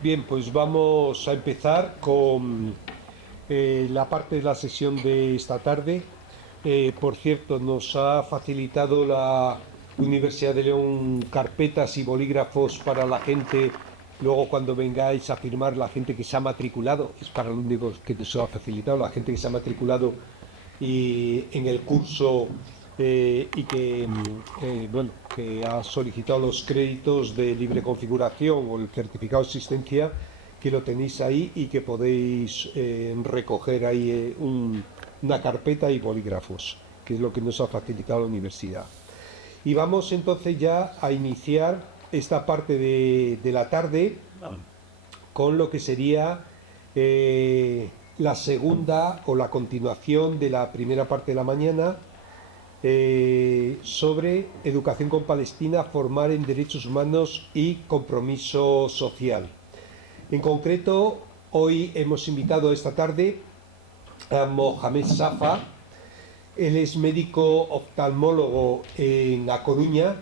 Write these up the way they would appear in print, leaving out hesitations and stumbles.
Bien, pues vamos a empezar con la parte de la sesión de esta tarde. Por cierto, nos ha facilitado la Universidad de León carpetas y bolígrafos para la gente. Luego, cuando vengáis a firmar, la gente que se ha matriculado, es para lo único que nos ha facilitado, la gente que se ha matriculado y en el curso y que, bueno, que ha solicitado los créditos de libre configuración o el certificado de existencia, que lo tenéis ahí y que podéis recoger ahí una carpeta y bolígrafos, que es lo que nos ha facilitado la universidad. Y vamos entonces ya a iniciar esta parte de la tarde con lo que sería la segunda o la continuación de la primera parte de la mañana, sobre educación con Palestina, formar en derechos humanos y compromiso social. En concreto, hoy hemos invitado esta tarde a Mohamed Safa. Él es médico oftalmólogo en A Coruña.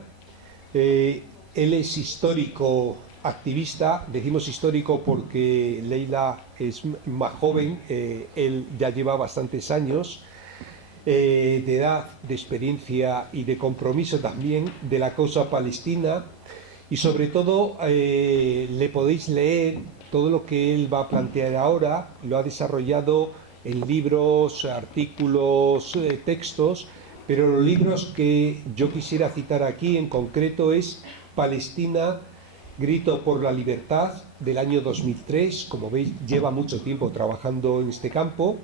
Él es histórico activista. Decimos histórico porque Leila es más joven, él ya lleva bastantes años de edad, de experiencia y de compromiso también de la causa palestina, y sobre todo le podéis leer todo lo que él va a plantear ahora. Lo ha desarrollado en libros, artículos, textos, pero los libros que yo quisiera citar aquí en concreto es Palestina, Grito por la Libertad, del año 2003. Como veis, lleva mucho tiempo trabajando en este campo.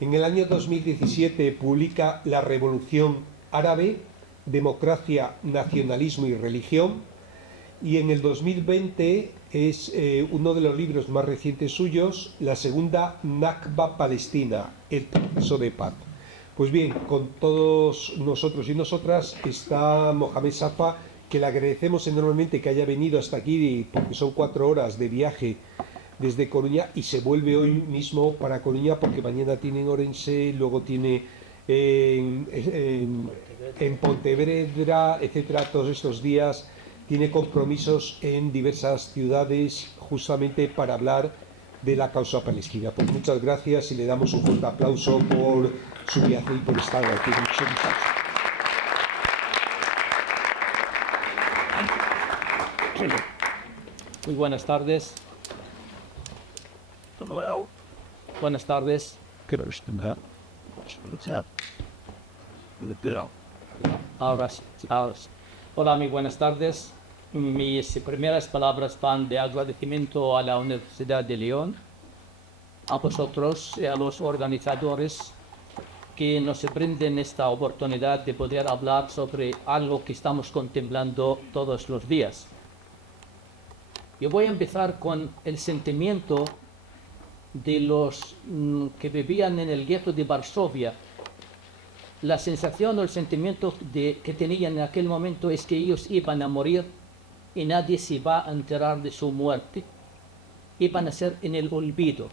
En el año 2017 publica La Revolución Árabe, Democracia, Nacionalismo y Religión. Y en el 2020 es uno de los libros más recientes suyos, la segunda Nakba Palestina, el proceso de paz. Pues bien, con todos nosotros y nosotras está Mohamed Safa, que le agradecemos enormemente que haya venido hasta aquí, porque son 4 horas de viaje desde Coruña, y se vuelve hoy mismo para Coruña porque mañana tiene en Orense, luego tiene en Pontevedra, etcétera. Todos estos días tiene compromisos en diversas ciudades justamente para hablar de la causa palestina. Pues muchas gracias y le damos un fuerte aplauso por su viaje y por estar aquí. Muy buenas tardes. Buenas tardes. Ahora sí. Hola, muy buenas tardes. Mis primeras palabras van de agradecimiento a la Universidad de León, a vosotros y a los organizadores que nos brinden esta oportunidad de poder hablar sobre algo que estamos contemplando todos los días. Yo voy a empezar con el sentimiento de los que vivían en el gueto de Varsovia. La sensación o el sentimiento que tenían en aquel momento es que ellos iban a morir y nadie se va a enterar de su muerte, iban a ser en el olvido.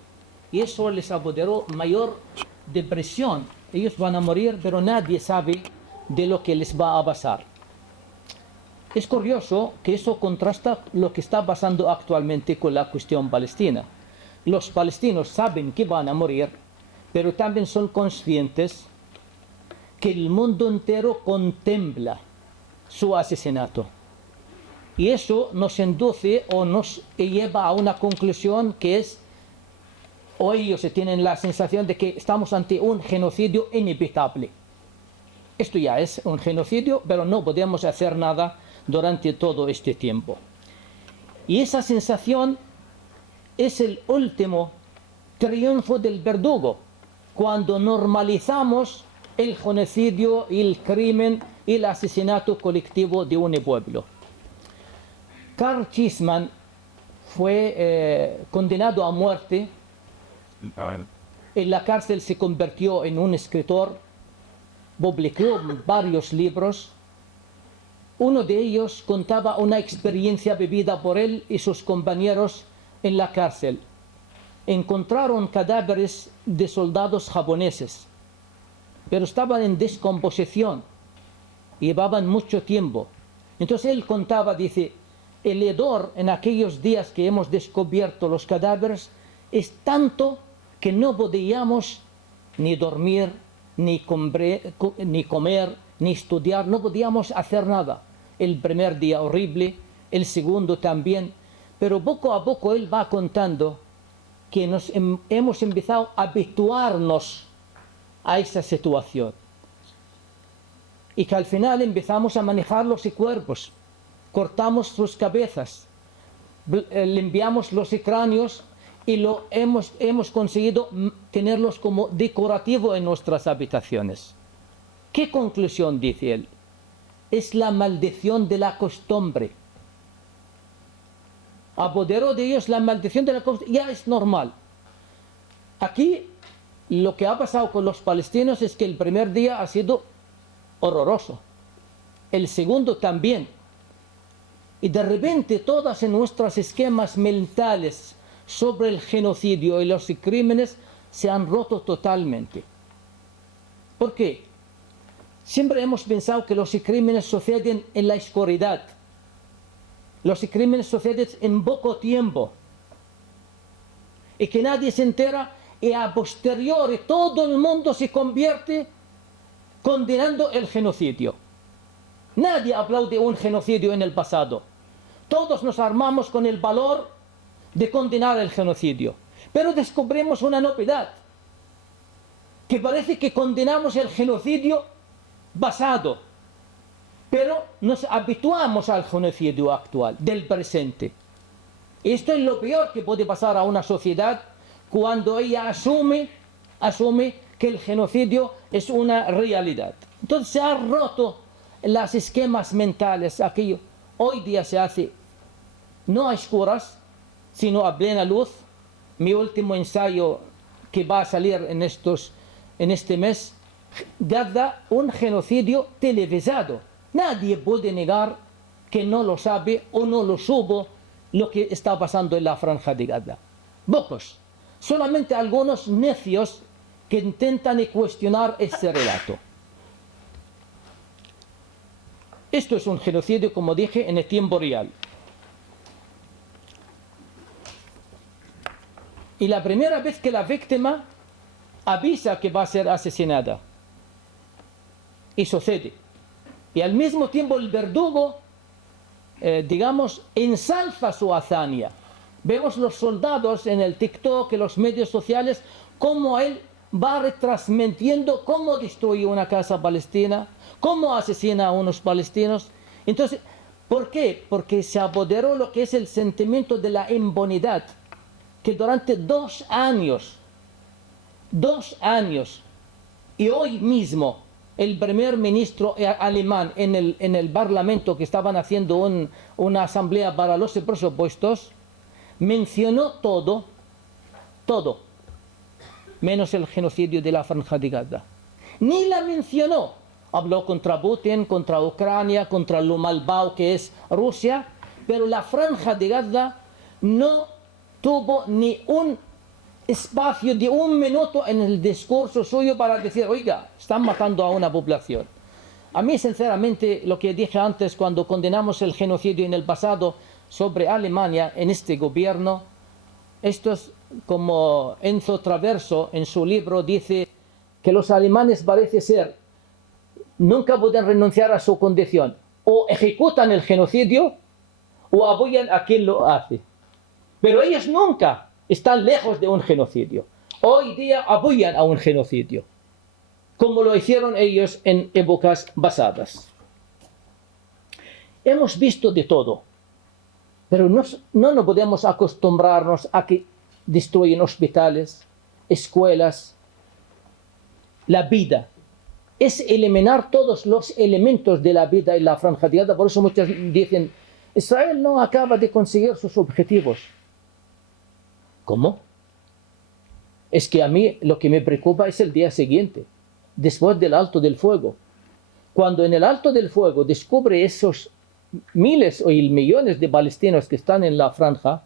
Y eso les apoderó mayor depresión. Ellos van a morir, pero nadie sabe de lo que les va a pasar. Es curioso que eso contrasta lo que está pasando actualmente con la cuestión palestina. Los palestinos saben que van a morir, pero también son conscientes que el mundo entero contempla su asesinato. Y eso nos induce o nos lleva a una conclusión que es, o ellos tienen la sensación de que estamos ante un genocidio inevitable. Esto ya es un genocidio, pero no podemos hacer nada durante todo este tiempo. Y esa sensación es el último triunfo del verdugo, cuando normalizamos el genocidio, el crimen y el asesinato colectivo de un pueblo. Karl Cheeseman fue condenado a muerte. En la cárcel se convirtió en un escritor, publicó varios libros. Uno de ellos contaba una experiencia vivida por él y sus compañeros en la cárcel. Encontraron cadáveres de soldados japoneses, pero estaban en descomposición, llevaban mucho tiempo. Entonces él contaba, dice, el hedor en aquellos días que hemos descubierto los cadáveres es tanto que no podíamos ni dormir, ni comer, ni estudiar, no podíamos hacer nada. El primer día horrible, el segundo también, pero poco a poco él va contando que hemos empezado a habituarnos a esa situación y que al final empezamos a manejar los cuerpos, cortamos sus cabezas, limpiamos los cráneos y hemos conseguido tenerlos como decorativo en nuestras habitaciones. ¿Qué conclusión dice él? Es la maldición de la costumbre. Apoderó de ellos la maldición de la costumbre. Ya es normal. Aquí lo que ha pasado con los palestinos es que el primer día ha sido horroroso. El segundo también. Y de repente todas en nuestros esquemas mentales sobre el genocidio y los crímenes se han roto totalmente. ¿Por qué? Siempre hemos pensado que los crímenes suceden en la oscuridad. Los crímenes suceden en poco tiempo. Y que nadie se entera y a posteriori todo el mundo se convierte condenando el genocidio. Nadie aplaude un genocidio en el pasado. Todos nos armamos con el valor de condenar el genocidio. Pero descubrimos una novedad, que parece que condenamos el genocidio pasado, pero nos habituamos al genocidio actual, del presente. Esto es lo peor que puede pasar a una sociedad cuando ella asume que el genocidio es una realidad. Entonces se han roto los esquemas mentales. Aquello hoy día se hace no a oscuras, sino a plena luz. Mi último ensayo que va a salir en este mes, Gaza, un genocidio televisado. Nadie puede negar que no lo sabe o no lo supo lo que está pasando en la franja de Gaza. Pocos, solamente algunos necios que intentan cuestionar ese relato. Esto es un genocidio, como dije, en el tiempo real. Y la primera vez que la víctima avisa que va a ser asesinada. Y sucede. Y al mismo tiempo el verdugo, ensalza su hazaña. Vemos los soldados en el TikTok, en los medios sociales, cómo él va retransmitiendo cómo destruye una casa palestina, cómo asesina a unos palestinos. Entonces, ¿por qué? Porque se apoderó lo que es el sentimiento de la impunidad, que durante 2 años, y hoy mismo, el primer ministro alemán en el parlamento que estaban haciendo una asamblea para los presupuestos, mencionó todo, menos el genocidio de la franja de Gaza. Ni la mencionó. Habló contra Putin, contra Ucrania, contra lo malvado que es Rusia, pero la franja de Gaza no tuvo ni un espacio de 1 minuto en el discurso suyo para decir, oiga, están matando a una población. A mí, sinceramente, lo que dije antes cuando condenamos el genocidio en el pasado sobre Alemania, en este gobierno, esto es como Enzo Traverso en su libro dice que los alemanes parece ser, nunca pueden renunciar a su condición. O ejecutan el genocidio o apoyan a quien lo hace. Pero ellos nunca están lejos de un genocidio. Hoy día apoyan a un genocidio, como lo hicieron ellos en épocas pasadas. Hemos visto de todo, pero no podemos acostumbrarnos a que destruyen hospitales, escuelas, la vida. Es eliminar todos los elementos de la vida en la franja de Gaza. Por eso muchos dicen, Israel no acaba de conseguir sus objetivos. ¿Cómo? Es que a mí lo que me preocupa es el día siguiente, después del alto del fuego. Cuando en el alto del fuego descubre esos miles o millones de palestinos que están en la franja,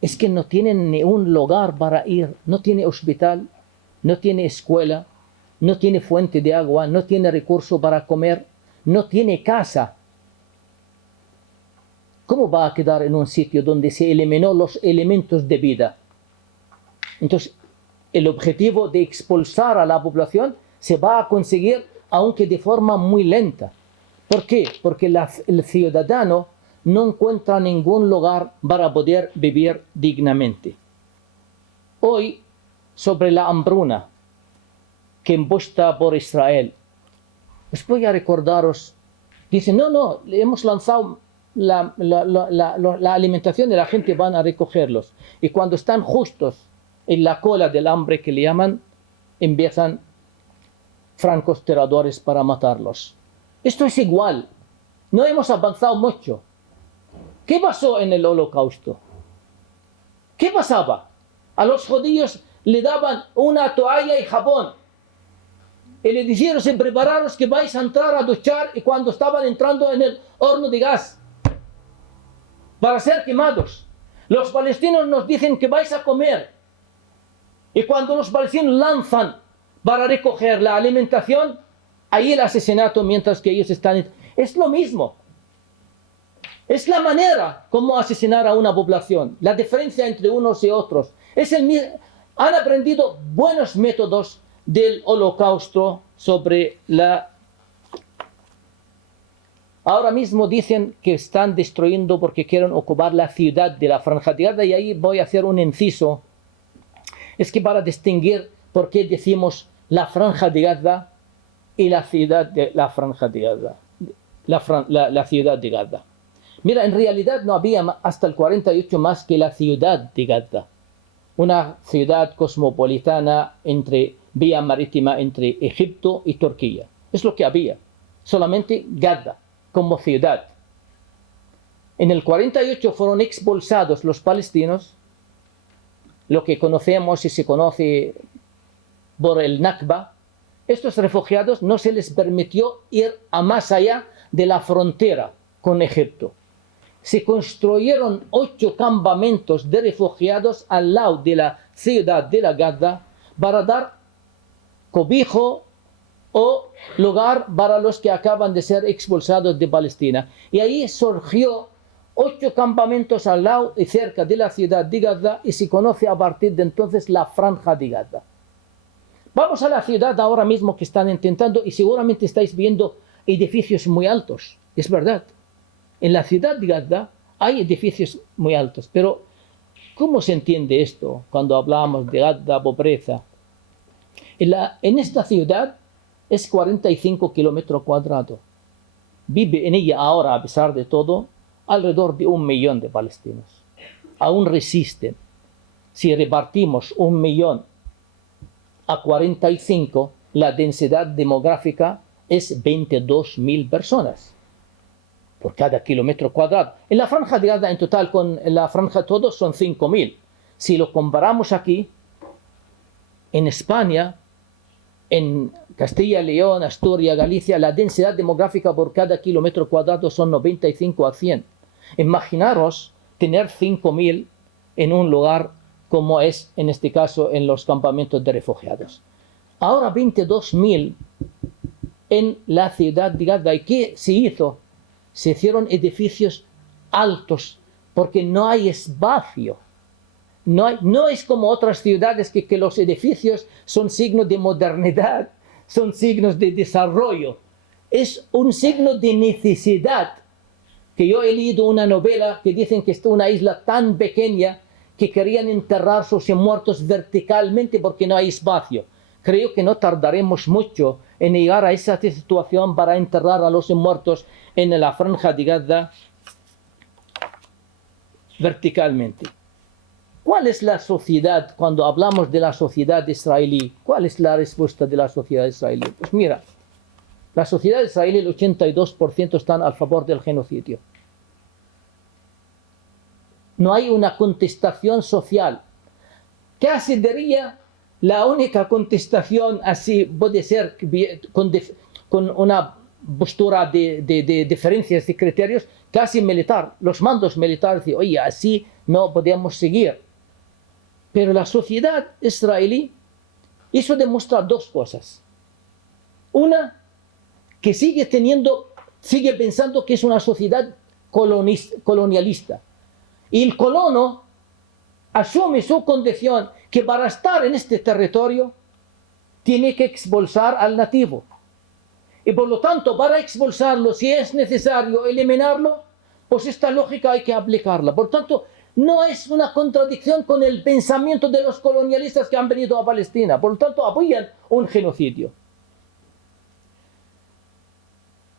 es que no tienen ni un lugar para ir, no tiene hospital, no tiene escuela, no tiene fuente de agua, no tiene recurso para comer, no tiene casa. ¿cómo va a quedar en un sitio donde se eliminó los elementos de vida? Entonces, el objetivo de expulsar a la población se va a conseguir, aunque de forma muy lenta. ¿Por qué? Porque el ciudadano no encuentra ningún lugar para poder vivir dignamente. Hoy, sobre la hambruna que impuesta por Israel, os voy a recordaros, dicen, no, le hemos lanzado la alimentación y la gente van a recogerlos. Y cuando están justos en la cola del hambre que le llaman, empiezan francotiradores para matarlos. Esto es igual, no hemos avanzado mucho. ¿Qué pasó en el Holocausto? ¿Qué pasaba? A los judíos le daban una toalla y jabón. Y le dijeron, prepararos que vais a entrar a duchar, y cuando estaban entrando en el horno de gas para ser quemados. Los palestinos nos dicen que vais a comer. Y cuando los palestinos lanzan para recoger la alimentación, ahí el asesinato mientras que ellos están... Es lo mismo. Es la manera como asesinar a una población. La diferencia entre unos y otros. Han aprendido buenos métodos del Holocausto sobre la... Ahora mismo dicen que están destruyendo porque quieren ocupar la ciudad de la Franja de Gaza, y ahí voy a hacer un inciso. Es que para distinguir por qué decimos la Franja de Gaza y la ciudad de la Franja de Gaza. La ciudad de Gaza. Mira, en realidad no había hasta el 48 más que la ciudad de Gaza. Una ciudad cosmopolitana vía marítima entre Egipto y Turquía. Es lo que había. Solamente Gaza como ciudad. En el 48 fueron expulsados los palestinos, lo que conocemos y se conoce por el Nakba. Estos refugiados no se les permitió ir a más allá de la frontera con Egipto. Se construyeron 8 campamentos de refugiados al lado de la ciudad de la Gaza para dar cobijo o lugar para los que acaban de ser expulsados de Palestina. Y ahí surgió 8 campamentos al lado y cerca de la ciudad de Gaza, y se conoce a partir de entonces la Franja de Gaza. Vamos a la ciudad ahora mismo que están intentando, y seguramente estáis viendo edificios muy altos. Es verdad. En la ciudad de Gaza hay edificios muy altos, pero ¿cómo se entiende esto cuando hablamos de Gaza, pobreza? En esta ciudad es 45 kilómetros cuadrados. Vive en ella ahora, a pesar de todo, alrededor de 1 millón de palestinos. Aún resisten. Si repartimos 1 millón a 45, la densidad demográfica es 22.000 personas por cada kilómetro cuadrado. En la Franja de Gaza en total, con la franja todos, son 5.000. Si lo comparamos aquí, en España, en Castilla y León, Asturias, Galicia, la densidad demográfica por cada kilómetro cuadrado son 95 a 100. Imaginaros tener 5.000 en un lugar como es, en este caso, en los campamentos de refugiados. Ahora 22.000 en la ciudad de Gaza. ¿Y qué se hizo? Se hicieron edificios altos porque no hay espacio. No es como otras ciudades que los edificios son signos de modernidad, son signos de desarrollo. Es un signo de necesidad. Que yo he leído una novela que dicen que está una isla tan pequeña que querían enterrar sus muertos verticalmente porque no hay espacio. Creo que no tardaremos mucho en llegar a esa situación para enterrar a los muertos en la Franja de Gaza verticalmente. ¿Cuál es la sociedad, cuando hablamos de la sociedad israelí? ¿Cuál es la respuesta de la sociedad israelí? Pues mira, la sociedad israelí, el 82% están a favor del genocidio. No hay una contestación social. Casi diría, la única contestación así puede ser con una postura de diferencias de criterios casi militar. Los mandos militares dicen, oye, así no podemos seguir. Pero la sociedad israelí, eso demuestra 2 cosas. Una, que sigue pensando que es una sociedad colonialista. Y el colono asume su condición que para estar en este territorio tiene que expulsar al nativo. Y por lo tanto, para expulsarlo, si es necesario eliminarlo, pues esta lógica hay que aplicarla. Por tanto, no es una contradicción con el pensamiento de los colonialistas que han venido a Palestina. Por lo tanto, apoyan un genocidio.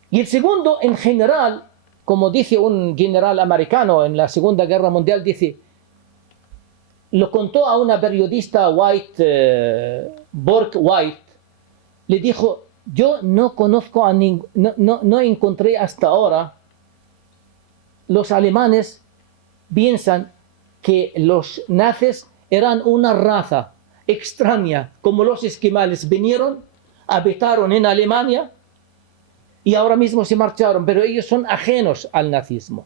Y el segundo, en general, como dice un general americano en la Segunda Guerra Mundial, dice, lo contó a una periodista Burke White, le dijo, yo no conozco no encontré hasta ahora, los alemanes piensan que los nazis eran una raza extraña, como los esquimales, vinieron, habitaron en Alemania y ahora mismo se marcharon, pero ellos son ajenos al nazismo.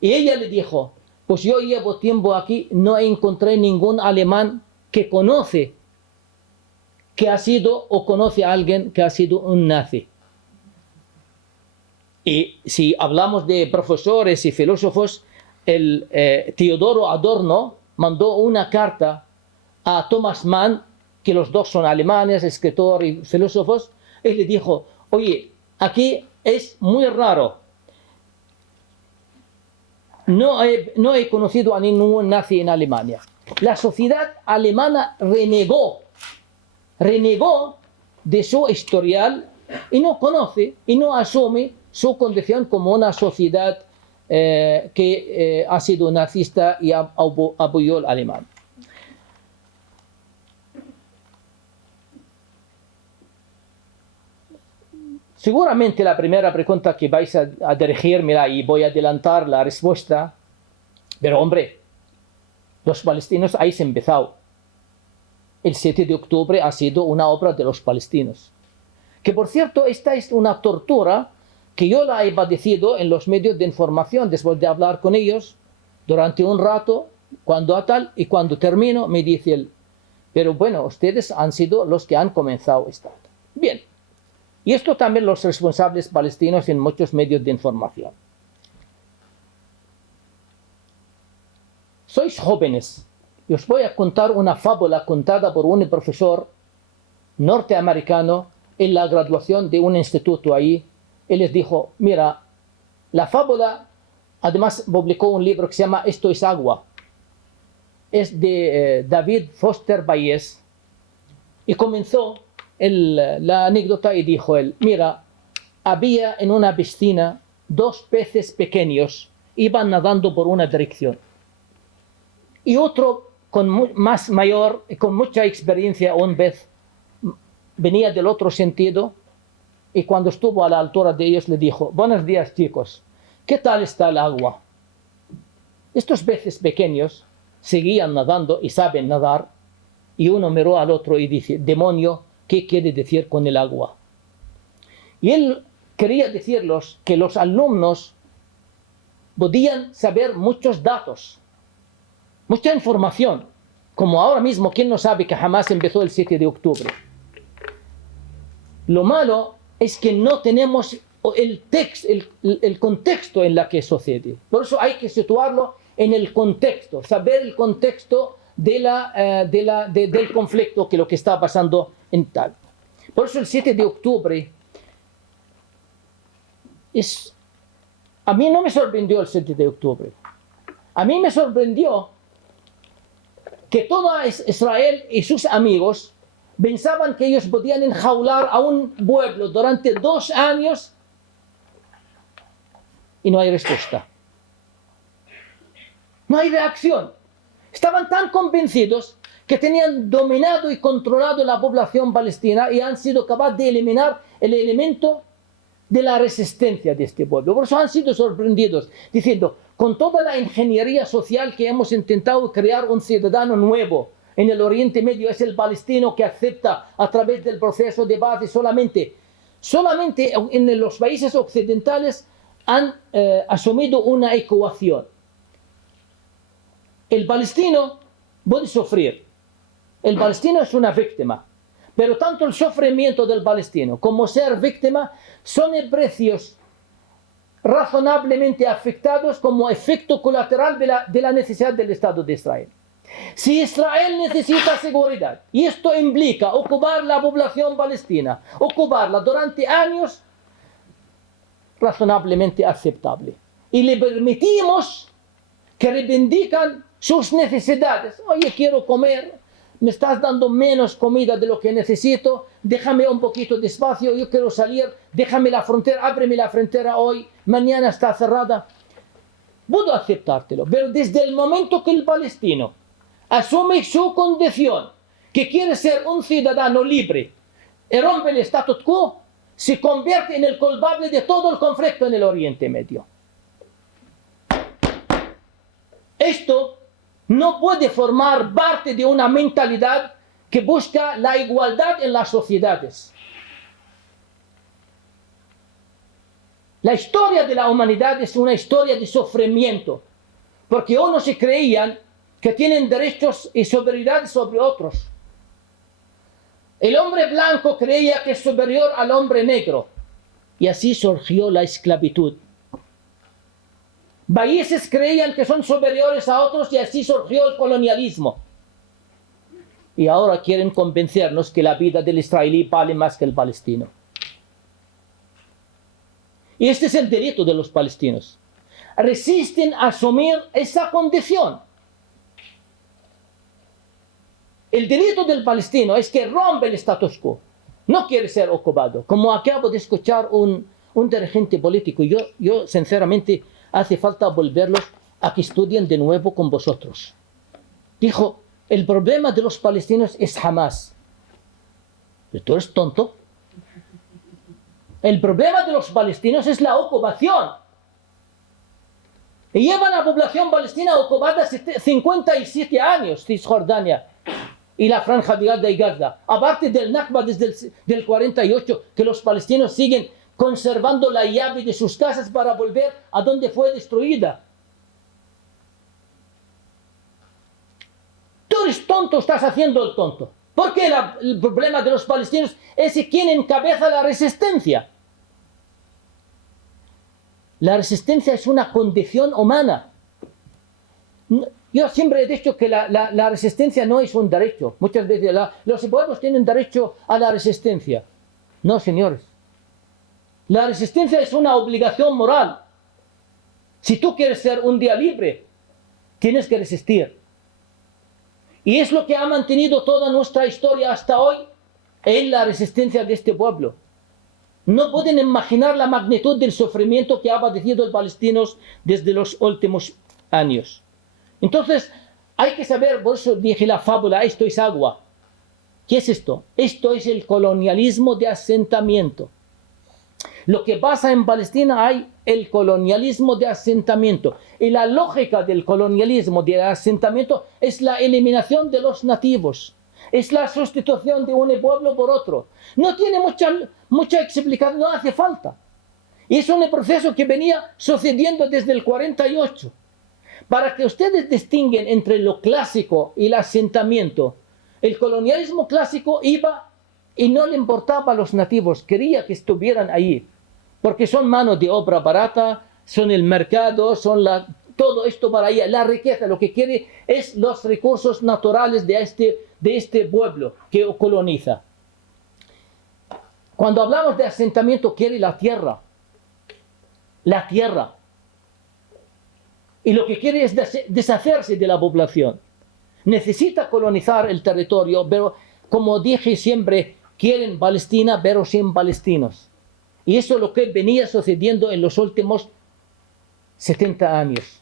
Y ella le dijo, pues yo llevo tiempo aquí, no encontré ningún alemán que conoce que ha sido o conoce a alguien que ha sido un nazi. Y si hablamos de profesores y filósofos, Teodoro Adorno mandó una carta a Thomas Mann, que los dos son alemanes, escritor y filósofos, y le dijo, oye, aquí es muy raro. No he conocido a ningún nazi en Alemania. La sociedad alemana renegó de su historial y no conoce y no asume su condición como una sociedad que ha sido nazista y apoyó al alemán. Seguramente la primera pregunta que vais a dirigirme, y voy a adelantar la respuesta, pero hombre, los palestinos habéis empezado. El 7 de octubre ha sido una obra de los palestinos. Que por cierto, esta es una tortura que yo la he padecido en los medios de información después de hablar con ellos durante un rato, cuando y cuando termino me dice él, pero bueno, ustedes han sido los que han comenzado esta. Bien. Y esto también los responsables palestinos en muchos medios de información. Sois jóvenes. Y os voy a contar una fábula contada por un profesor norteamericano en la graduación de un instituto ahí. Él les dijo, mira, la fábula, además publicó un libro que se llama Esto es agua. Es de David Foster Wallace. Y comenzó la anécdota y dijo él, mira, había en una piscina 2 peces pequeños, iban nadando por una dirección. Y otro más mayor, con mucha experiencia, un pez venía del otro sentido y cuando estuvo a la altura de ellos le dijo, buenos días chicos, ¿qué tal está el agua? Estos peces pequeños seguían nadando y saben nadar y uno miró al otro y dice, demonio, ¿qué quiere decir con el agua? Y él quería decirles que los alumnos podían saber muchos datos, mucha información, como ahora mismo, ¿quién no sabe que jamás empezó el 7 de octubre? Lo malo es que no tenemos el contexto en el que sucede. Por eso hay que situarlo en el contexto, saber el contexto del conflicto, que lo que está pasando en tal. Por eso el 7 de octubre a mí no me sorprendió el 7 de octubre. A mí me sorprendió que todo Israel y sus amigos pensaban que ellos podían enjaular a un pueblo durante 2 años y no hay respuesta. No hay reacción. Estaban tan convencidos que tenían dominado y controlado la población palestina y han sido capaces de eliminar el elemento de la resistencia de este pueblo. Por eso han sido sorprendidos, diciendo, con toda la ingeniería social que hemos intentado crear un ciudadano nuevo en el Oriente Medio, es el palestino que acepta a través del proceso de paz y solamente en los países occidentales han asumido una ecuación. El palestino puede sufrir. El palestino es una víctima. Pero tanto el sufrimiento del palestino como ser víctima son precios razonablemente afectados como efecto colateral de la necesidad del Estado de Israel. Si Israel necesita seguridad, y esto implica ocupar la población palestina, ocuparla durante años, razonablemente aceptable. Y le permitimos que reivindican sus necesidades. Oye, quiero comer, me estás dando menos comida de lo que necesito, déjame un poquito de espacio, yo quiero salir, déjame la frontera, ábreme la frontera hoy, mañana está cerrada. Puedo aceptártelo, pero desde el momento que el palestino asume su condición, que quiere ser un ciudadano libre, y rompe el status quo, se convierte en el culpable de todo el conflicto en el Oriente Medio. Esto no puede formar parte de una mentalidad que busca la igualdad en las sociedades. La historia de la humanidad es una historia de sufrimiento, porque unos se creían que tienen derechos y superioridad sobre otros. El hombre blanco creía que es superior al hombre negro, y así surgió la esclavitud. Países creían que son superiores a otros y así surgió el colonialismo. Y ahora quieren convencernos que la vida del israelí vale más que el palestino. Y este es el delito de los palestinos. Resisten a asumir esa condición. El delito del palestino es que rompe el status quo. No quiere ser ocupado. Como acabo de escuchar un dirigente político, yo sinceramente hace falta volverlos a que estudien de nuevo con vosotros. Dijo, el problema de los palestinos es Hamas. ¿Pero tú eres tonto? El problema de los palestinos es la ocupación. Y llevan a la población palestina ocupada 57 años, Cisjordania y la Franja de Gaza. Aparte del Nakba desde el 48, que los palestinos siguen conservando la llave de sus casas para volver a donde fue destruida. Tú eres tonto, estás haciendo el tonto. Porque el problema de los palestinos es quién encabeza la resistencia. La resistencia es una condición humana. Yo siempre he dicho que la resistencia no es un derecho. Muchas veces los pueblos tienen derecho a la resistencia. No, señores. La resistencia es una obligación moral. Si tú quieres ser un día libre, tienes que resistir. Y es lo que ha mantenido toda nuestra historia hasta hoy, en la resistencia de este pueblo. No pueden imaginar la magnitud del sufrimiento que ha padecido el palestinos desde los últimos años. Entonces, hay que saber, por eso dije la fábula, esto es agua. ¿Qué es esto? Esto es el colonialismo de asentamiento. Lo que pasa en Palestina hay el colonialismo de asentamiento. Y la lógica del colonialismo de asentamiento es la eliminación de los nativos. Es la sustitución de un pueblo por otro. No tiene mucha explicación, no hace falta. Y es un proceso que venía sucediendo desde el 48. Para que ustedes distinguen entre lo clásico y el asentamiento, el colonialismo clásico iba y no le importaba a los nativos, quería que estuvieran ahí. Porque son mano de obra barata, son el mercado, son todo esto para allá. La riqueza, lo que quiere es los recursos naturales de este pueblo que coloniza. Cuando hablamos de asentamiento, quiere la tierra. La tierra. Y lo que quiere es deshacerse de la población. Necesita colonizar el territorio, pero como dije siempre, quieren Palestina, pero sin palestinos. Y eso es lo que venía sucediendo en los últimos 70 años.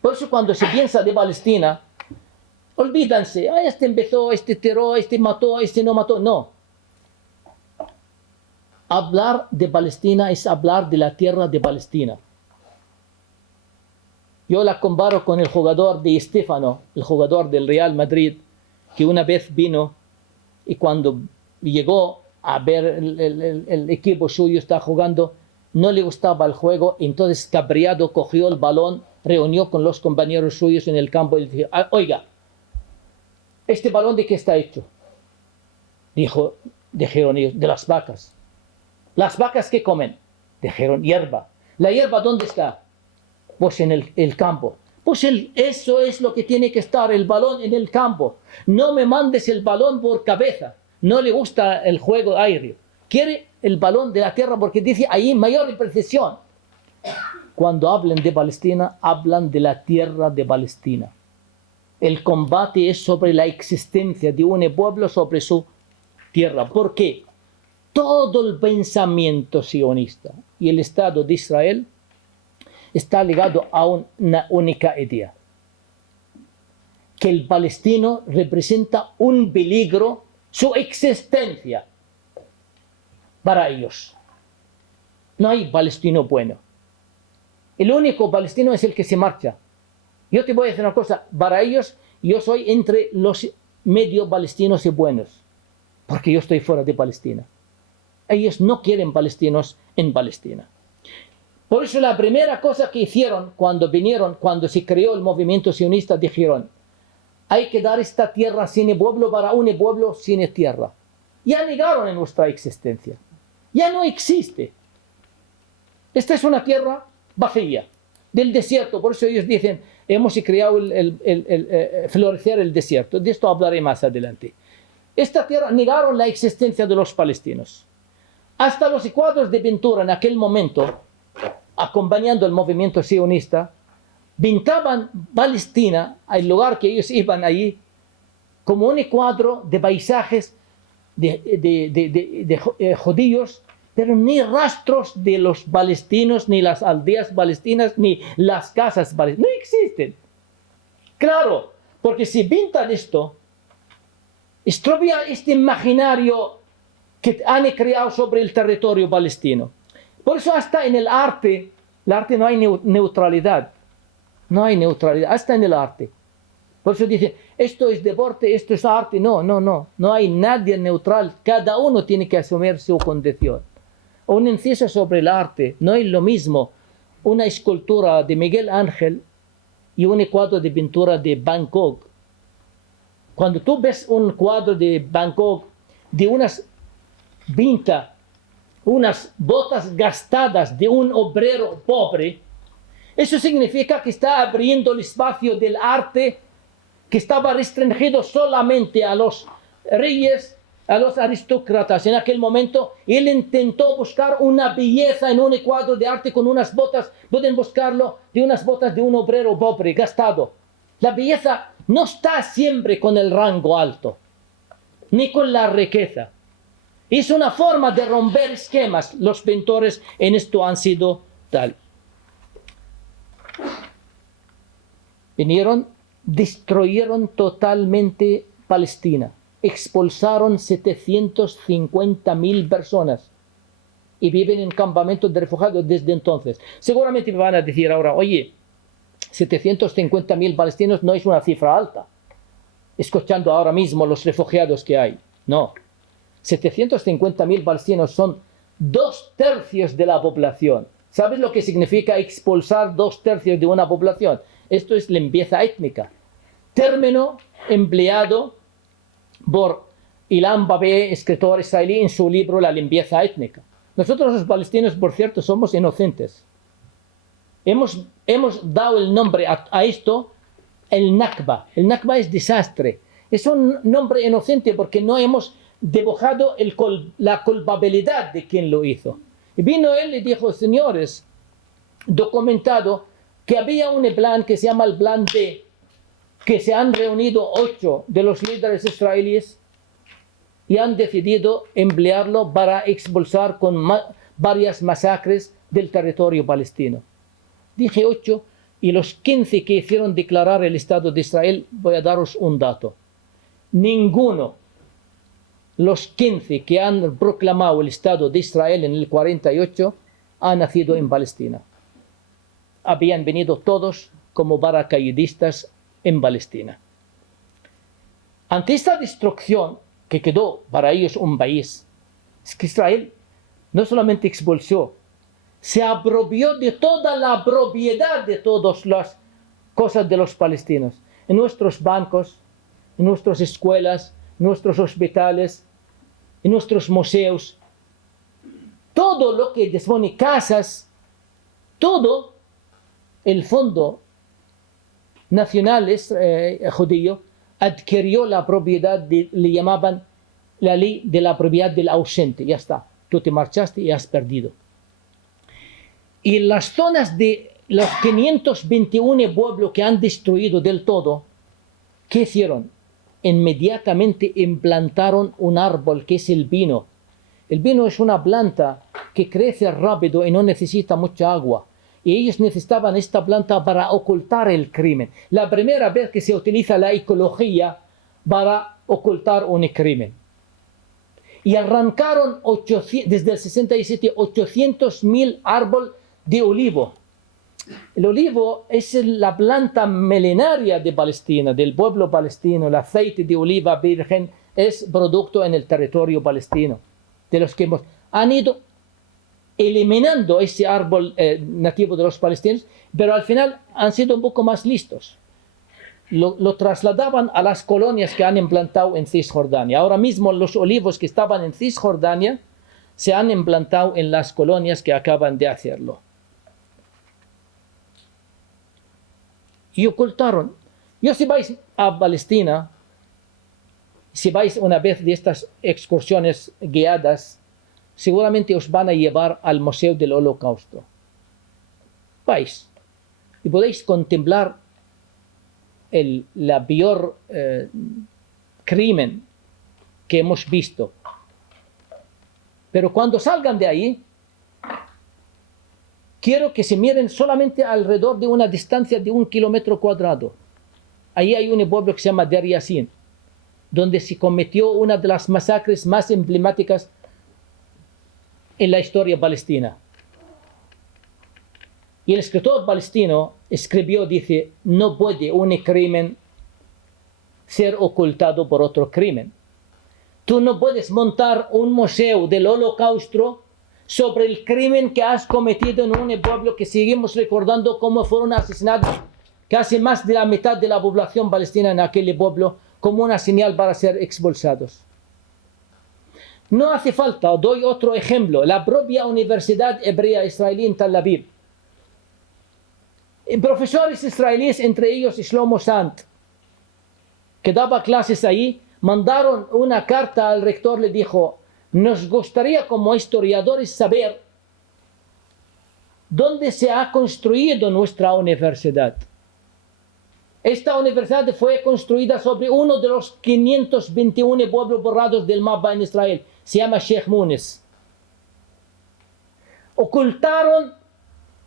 Por eso cuando se piensa de Palestina, olvídense, este empezó, este tiró, este mató, este no mató. No. Hablar de Palestina es hablar de la tierra de Palestina. Yo la comparo con el jugador de Stéfano, el jugador del Real Madrid, que una vez vino y cuando llegó a ver el equipo suyo está jugando, no le gustaba el juego, entonces cabreado cogió el balón, reunió con los compañeros suyos en el campo y dijo, oiga, ¿este balón de qué está hecho? Dijeron ellos, de las vacas. ¿Las vacas qué comen? Dijeron, hierba. ¿La hierba dónde está? Pues en el campo. Pues eso es lo que tiene que estar, el balón en el campo. No me mandes el balón por cabeza. No le gusta el juego aéreo. Quiere el balón de la tierra porque dice ahí mayor precisión. Cuando hablan de Palestina, hablan de la tierra de Palestina. El combate es sobre la existencia de un pueblo sobre su tierra. ¿Por qué? Todo el pensamiento sionista y el Estado de Israel está ligado a una única idea. Que el palestino representa un peligro, su existencia, para ellos. No hay palestino bueno. El único palestino es el que se marcha. Yo te voy a decir una cosa, para ellos yo soy entre los medio palestinos y buenos, porque yo estoy fuera de Palestina. Ellos no quieren palestinos en Palestina. Por eso la primera cosa que hicieron cuando cuando se creó el movimiento sionista, dijeron, hay que dar esta tierra sin pueblo para un pueblo sin tierra. Ya negaron en nuestra existencia. Ya no existe. Esta es una tierra vacía, del desierto. Por eso ellos dicen, hemos creado florecer el desierto. De esto hablaré más adelante. Esta tierra negaron la existencia de los palestinos. Hasta los cuadros de pintura en aquel momento, acompañando el movimiento sionista, pintaban Palestina, el lugar que ellos iban allí, como un cuadro de paisajes de judíos, pero ni rastros de los palestinos, ni las aldeas palestinas, ni las casas palestinas. No existen. Claro, porque si pintan esto, estropea este imaginario que han creado sobre el territorio palestino. Por eso hasta en el arte no hay neutralidad. No hay neutralidad, hasta en el arte. Por eso dicen, esto es deporte, esto es arte. No, no, no. No hay nadie neutral. Cada uno tiene que asumir su condición. Un inciso sobre el arte. No es lo mismo una escultura de Miguel Ángel y un cuadro de pintura de Van Gogh. Cuando tú ves un cuadro de Van Gogh de unas botas gastadas de un obrero pobre, eso significa que está abriendo el espacio del arte que estaba restringido solamente a los reyes, a los aristócratas. En aquel momento, él intentó buscar una belleza en un cuadro de arte con unas botas, pueden buscarlo, de unas botas de un obrero pobre, gastado. La belleza no está siempre con el rango alto, ni con la riqueza. Es una forma de romper esquemas. Los pintores en esto han sido tal. Vinieron, destruyeron totalmente Palestina. Expulsaron 750.000 personas. Y viven en campamentos de refugiados desde entonces. Seguramente me van a decir ahora, oye, 750.000 palestinos no es una cifra alta. Escuchando ahora mismo los refugiados que hay. No. 750.000 palestinos son 2/3 de la población. ¿Sabes lo que significa expulsar 2/3 de una población? Esto es limpieza étnica. Término empleado por Ilan Babé, escritor israelí, en su libro La limpieza étnica. Nosotros los palestinos, por cierto, somos inocentes. Hemos dado el nombre a esto, el Nakba. El Nakba es desastre. Es un nombre inocente porque no hemos dibujado la culpabilidad de quien lo hizo. Y vino él y dijo, señores, documentado que había un plan que se llama el plan D, que se han reunido 8 de los líderes israelíes y han decidido emplearlo para expulsar con varias masacres del territorio palestino. Dije 8 y los 15 que hicieron declarar el Estado de Israel, voy a daros un dato. Ninguno, los 15 que han proclamado el Estado de Israel en el 48, han nacido en Palestina. Habían venido todos como paracaidistas en Palestina. Ante esta destrucción que quedó para ellos un país, es que Israel no solamente expulsó, se apropió de toda la propiedad de todas las cosas de los palestinos, en nuestros bancos, en nuestras escuelas, en nuestros hospitales, en nuestros museos. Todo lo que dispone casas, todo el fondo nacional judío adquirió la propiedad, le llamaban la ley de la propiedad del ausente. Ya está, tú te marchaste y has perdido. Y en las zonas de los 521 pueblos que han destruido del todo, ¿qué hicieron? Inmediatamente implantaron un árbol que es el vino. El vino es una planta que crece rápido y no necesita mucha agua. Y ellos necesitaban esta planta para ocultar el crimen. La primera vez que se utiliza la ecología para ocultar un crimen. Y arrancaron desde el 67 800.000 árboles de olivo. El olivo es la planta milenaria de Palestina, del pueblo palestino. El aceite de oliva virgen es producto en el territorio palestino. De los que han ido eliminando ese árbol nativo de los palestinos, pero al final han sido un poco más listos. Lo trasladaban a las colonias que han implantado en Cisjordania. Ahora mismo los olivos que estaban en Cisjordania se han implantado en las colonias que acaban de hacerlo. Y ocultaron. Si vais a Palestina, si vais una vez de estas excursiones guiadas, seguramente os van a llevar al Museo del Holocausto. Vais y podéis contemplar la peor crimen que hemos visto. Pero cuando salgan de ahí, quiero que se miren solamente alrededor de una distancia de 1 kilómetro cuadrado. Ahí hay un pueblo que se llama Deir Yassin, donde se cometió una de las masacres más emblemáticas en la historia palestina. Y el escritor palestino escribió, dice, no puede un crimen ser ocultado por otro crimen. Tú no puedes montar un museo del Holocausto sobre el crimen que has cometido en un pueblo que seguimos recordando cómo fueron asesinados casi más de la mitad de la población palestina en aquel pueblo como una señal para ser expulsados. No hace falta, doy otro ejemplo, la propia Universidad Hebrea Israelí en Tel Aviv. Profesores israelíes, entre ellos Shlomo Sant, que daba clases ahí, mandaron una carta al rector, le dijo, nos gustaría como historiadores saber dónde se ha construido nuestra universidad. Esta universidad fue construida sobre uno de los 521 pueblos borrados del mapa en Israel. Se llama Sheikh Munis. Ocultaron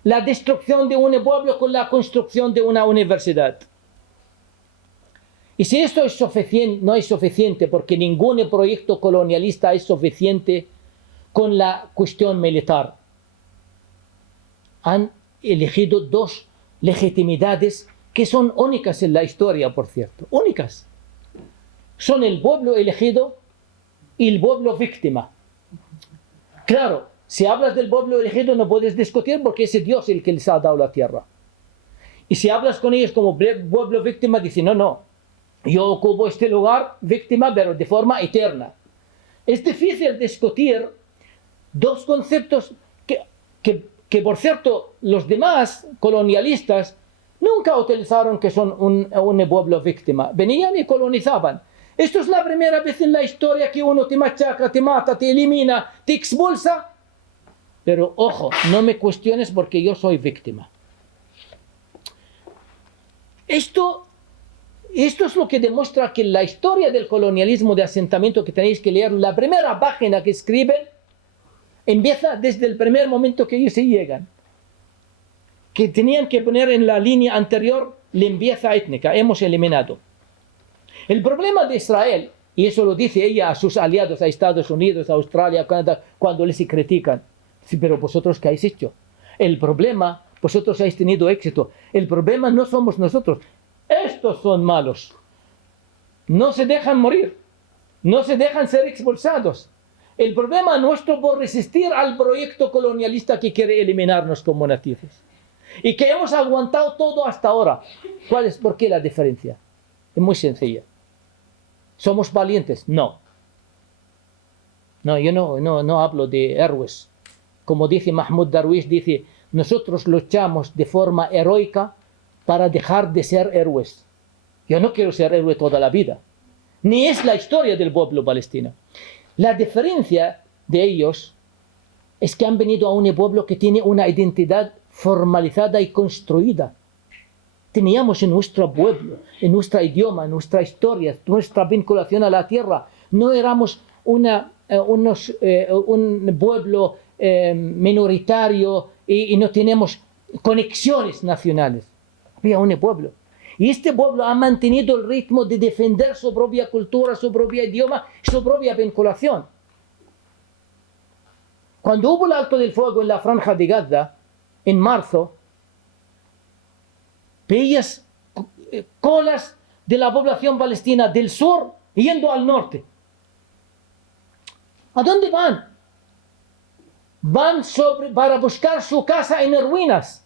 la destrucción de un pueblo con la construcción de una universidad. Y si esto es suficiente, no es suficiente, porque ningún proyecto colonialista es suficiente con la cuestión militar. Han elegido dos legitimidades que son únicas en la historia, por cierto. Únicas. Son el pueblo elegido y el pueblo víctima. Claro, si hablas del pueblo elegido no puedes discutir porque es Dios el que les ha dado la tierra. Y si hablas con ellos como pueblo víctima, dicen, no, yo ocupo este lugar víctima, pero de forma eterna. Es difícil discutir dos conceptos que por cierto, los demás colonialistas nunca utilizaron que son un pueblo víctima. Venían y colonizaban. Esto es la primera vez en la historia que uno te machaca, te mata, te elimina, te expulsa. Pero ojo, no me cuestiones porque yo soy víctima. Esto es lo que demuestra que la historia del colonialismo de asentamiento que tenéis que leer, la primera página que escriben, empieza desde el primer momento que ellos se llegan. Que tenían que poner en la línea anterior limpieza étnica, hemos eliminado. El problema de Israel, y eso lo dice ella a sus aliados, a Estados Unidos, a Australia, a Canadá, cuando les critican, sí, pero vosotros ¿qué habéis hecho? El problema, vosotros habéis tenido éxito, el problema no somos nosotros, estos son malos, no se dejan morir, no se dejan ser expulsados. El problema nuestro por resistir al proyecto colonialista que quiere eliminarnos como nativos. Y que hemos aguantado todo hasta ahora. ¿Por qué la diferencia? Es muy sencilla. ¿Somos valientes? No. No, yo no hablo de héroes. Como dice Mahmoud Darwish, dice, nosotros luchamos de forma heroica para dejar de ser héroes. Yo no quiero ser héroe toda la vida. Ni es la historia del pueblo palestino. La diferencia de ellos es que han venido a un pueblo que tiene una identidad formalizada y construida. Teníamos en nuestro pueblo, en nuestro idioma, en nuestra historia, nuestra vinculación a la tierra. No éramos un pueblo minoritario y no tenemos conexiones nacionales. Había un pueblo. Y este pueblo ha mantenido el ritmo de defender su propia cultura, su propio idioma, su propia vinculación. Cuando hubo el alto del fuego en la Franja de Gaza, en marzo, veías colas de la población palestina del sur yendo al norte. ¿A dónde van? Van para buscar su casa en ruinas.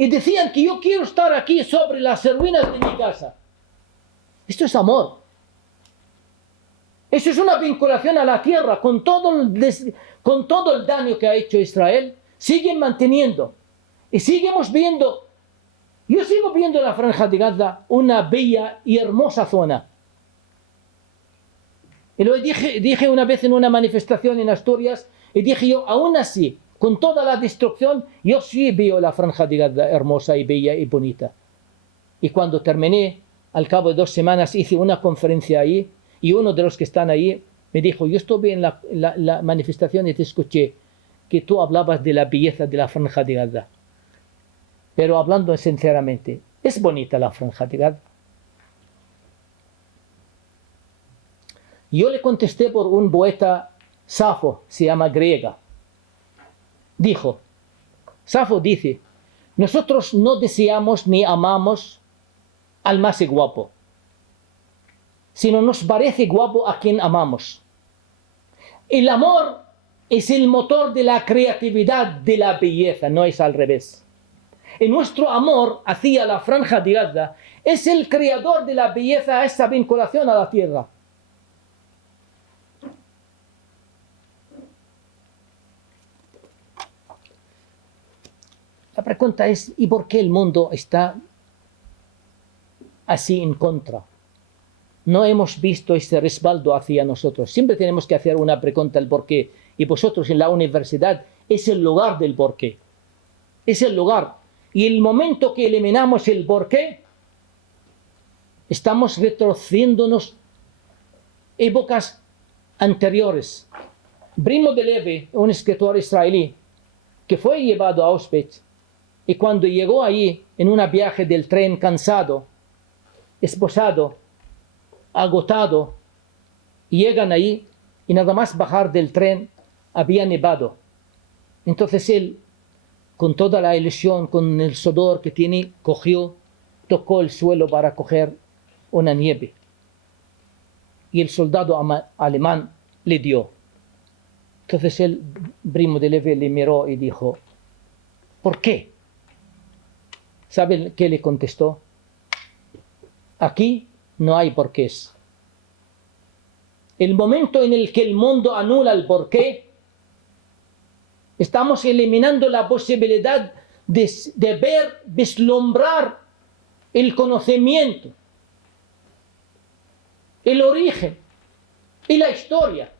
Y decían que yo quiero estar aquí sobre las ruinas de mi casa. Esto es amor. Eso es una vinculación a la tierra con todo el daño que ha hecho Israel. Siguen manteniendo. Y seguimos viendo, yo sigo viendo en la Franja de Gaza una bella y hermosa zona. Y lo dije una vez en una manifestación en Asturias, y dije yo, aún así, con toda la destrucción, yo sí veo la Franja de Gaza hermosa y bella y bonita. Y cuando terminé, al cabo de 2 semanas, hice una conferencia ahí, y uno de los que están ahí me dijo, yo estuve en la manifestación y te escuché que tú hablabas de la belleza de la Franja de Gaza. Pero hablando sinceramente, ¿es bonita la Franja de Gaza? Yo le contesté por un poeta, Safo, se llama griega. Dijo, Safo dice, nosotros no deseamos ni amamos al más guapo, sino nos parece guapo a quien amamos. El amor es el motor de la creatividad, de la belleza, no es al revés. Y nuestro amor hacia la Franja de Gaza es el creador de la belleza, esa vinculación a la tierra. La pregunta es, ¿y por qué el mundo está así en contra? No hemos visto ese respaldo hacia nosotros. Siempre tenemos que hacer una pregunta, el por qué. Y vosotros en la universidad es el lugar del por qué. Es el lugar. Y el momento que eliminamos el por qué, estamos retrocediéndonos épocas anteriores. Primo de Levi, un escritor israelí, que fue llevado a Auschwitz, y cuando llegó ahí, en un viaje del tren cansado, esposado, agotado, llegan ahí y nada más bajar del tren había nevado. Entonces él, con toda la ilusión, con el sudor que tiene, cogió, tocó el suelo para coger una nieve. Y el soldado alemán le dio. Entonces el Primo de Levi le miró y dijo, ¿por qué? ¿Saben qué le contestó? Aquí no hay porqués. El momento en el que el mundo anula el porqué, estamos eliminando la posibilidad de ver, vislumbrar el conocimiento, el origen y la historia.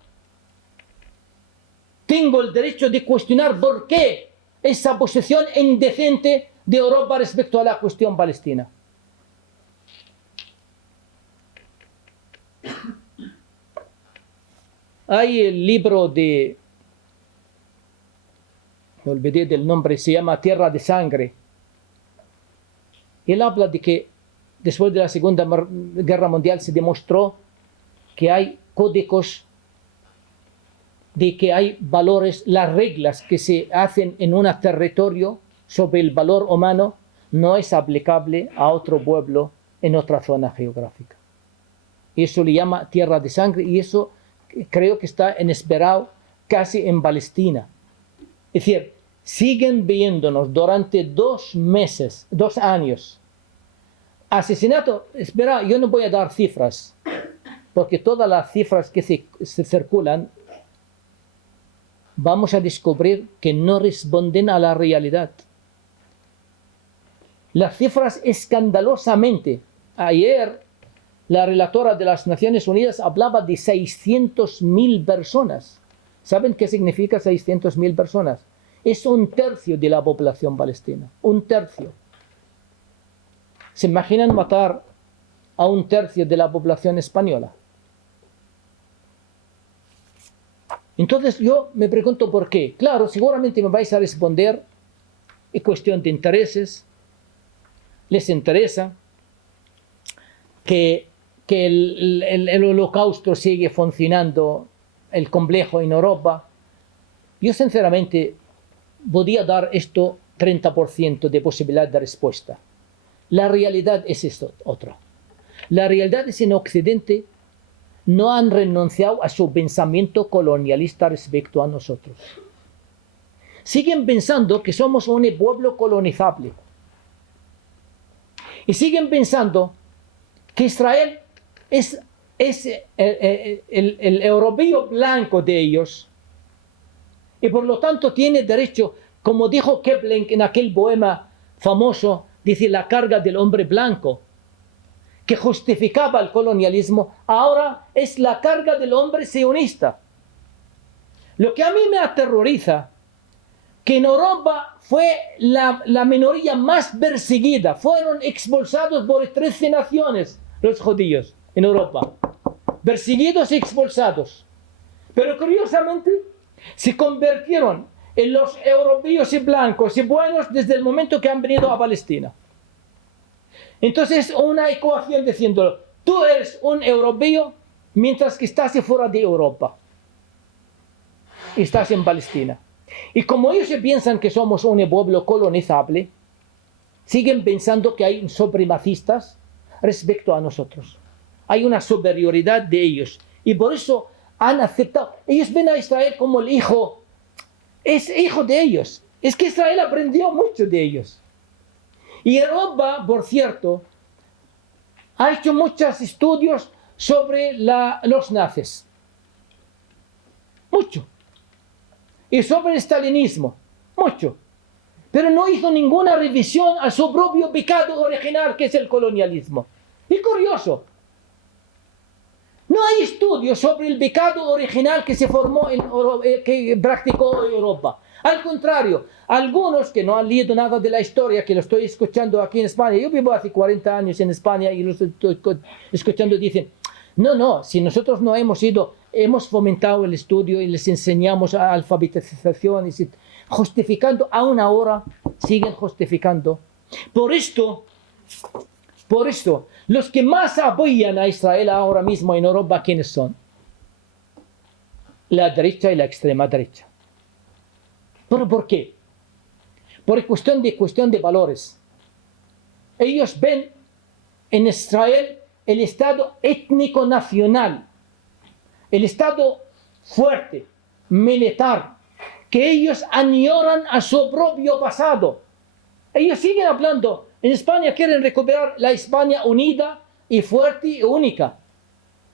Tengo el derecho de cuestionar por qué esa posición indecente de Europa respecto a la cuestión palestina. Hay el libro me olvidé del nombre, se llama Tierra de Sangre. Él habla de que después de la Segunda Guerra Mundial se demostró que hay códigos, de que hay valores, las reglas que se hacen en un territorio sobre el valor humano no es aplicable a otro pueblo en otra zona geográfica. Eso le llama Tierra de Sangre y eso creo que está esperado casi en Palestina. Es decir, siguen viéndonos durante 2 meses, 2 años. Asesinato, espera, yo no voy a dar cifras, porque todas las cifras que se circulan vamos a descubrir que no responden a la realidad. Las cifras escandalosamente. Ayer la relatora de las Naciones Unidas hablaba de 600.000 personas. ¿Saben qué significa 600.000 personas? Es 1/3 de la población palestina. 1/3. ¿Se imaginan matar a 1/3 de la población española? Entonces yo me pregunto por qué. Claro, seguramente me vais a responder, es cuestión de intereses. Les interesa que el holocausto sigue funcionando, el complejo en Europa. Yo sinceramente podría dar esto 30% de posibilidad de respuesta. La realidad es esto, otra. La realidad es en Occidente no han renunciado a su pensamiento colonialista respecto a nosotros. Siguen pensando que somos un pueblo colonizable. Y siguen pensando que Israel es el europeo blanco de ellos. Y por lo tanto tiene derecho, como dijo Kipling en aquel poema famoso, dice la carga del hombre blanco, que justificaba el colonialismo, ahora es la carga del hombre sionista. Lo que a mí me aterroriza, que en Europa fue la minoría más perseguida, fueron expulsados por 13 naciones los judíos en Europa, perseguidos y expulsados. Pero curiosamente se convirtieron en los europeos y blancos y buenos desde el momento que han venido a Palestina. Entonces una ecuación diciendo, tú eres un europeo mientras que estás fuera de Europa y estás en Palestina. Y como ellos piensan que somos un pueblo colonizable, siguen pensando que hay supremacistas respecto a nosotros. Hay una superioridad de ellos. Y por eso han aceptado. Ellos ven a Israel como el hijo. Es hijo de ellos. Es que Israel aprendió mucho de ellos. Y Europa, por cierto, ha hecho muchos estudios sobre los nazis. Mucho. Y sobre el stalinismo. Mucho. Pero no hizo ninguna revisión a su propio pecado original, que es el colonialismo. Y curioso. No hay estudios sobre el pecado original que se formó, que practicó Europa. Al contrario, algunos que no han leído nada de la historia, que lo estoy escuchando aquí en España, yo vivo hace 40 años en España y lo estoy escuchando, dicen, no, si nosotros no hemos fomentado el estudio y les enseñamos a alfabetización, y justificando, aún ahora siguen justificando. Por esto, los que más apoyan a Israel ahora mismo en Europa, ¿quiénes son? La derecha y la extrema derecha. ¿Pero por qué? Por cuestión de valores. Ellos ven en Israel el Estado étnico nacional, el Estado fuerte, militar, que ellos añoran a su propio pasado. Ellos siguen hablando. En España quieren recuperar la España unida y fuerte y única.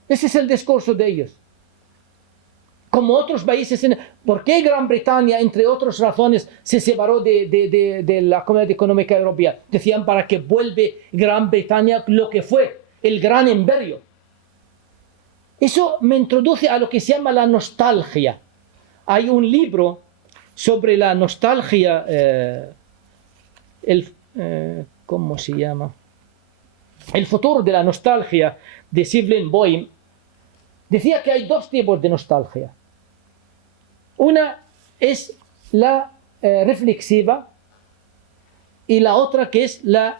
Ese es el discurso de ellos. Como otros países. ¿Por qué Gran Bretaña, entre otras razones, se separó de la Comunidad Económica Europea? Decían para que vuelve Gran Bretaña lo que fue el gran imperio. Eso me introduce a lo que se llama la nostalgia. Hay un libro sobre la nostalgia, ¿cómo se llama? El futuro de la nostalgia, de Evelyn Boym. Decía que hay dos tipos de nostalgia. Una es la reflexiva y la otra que es la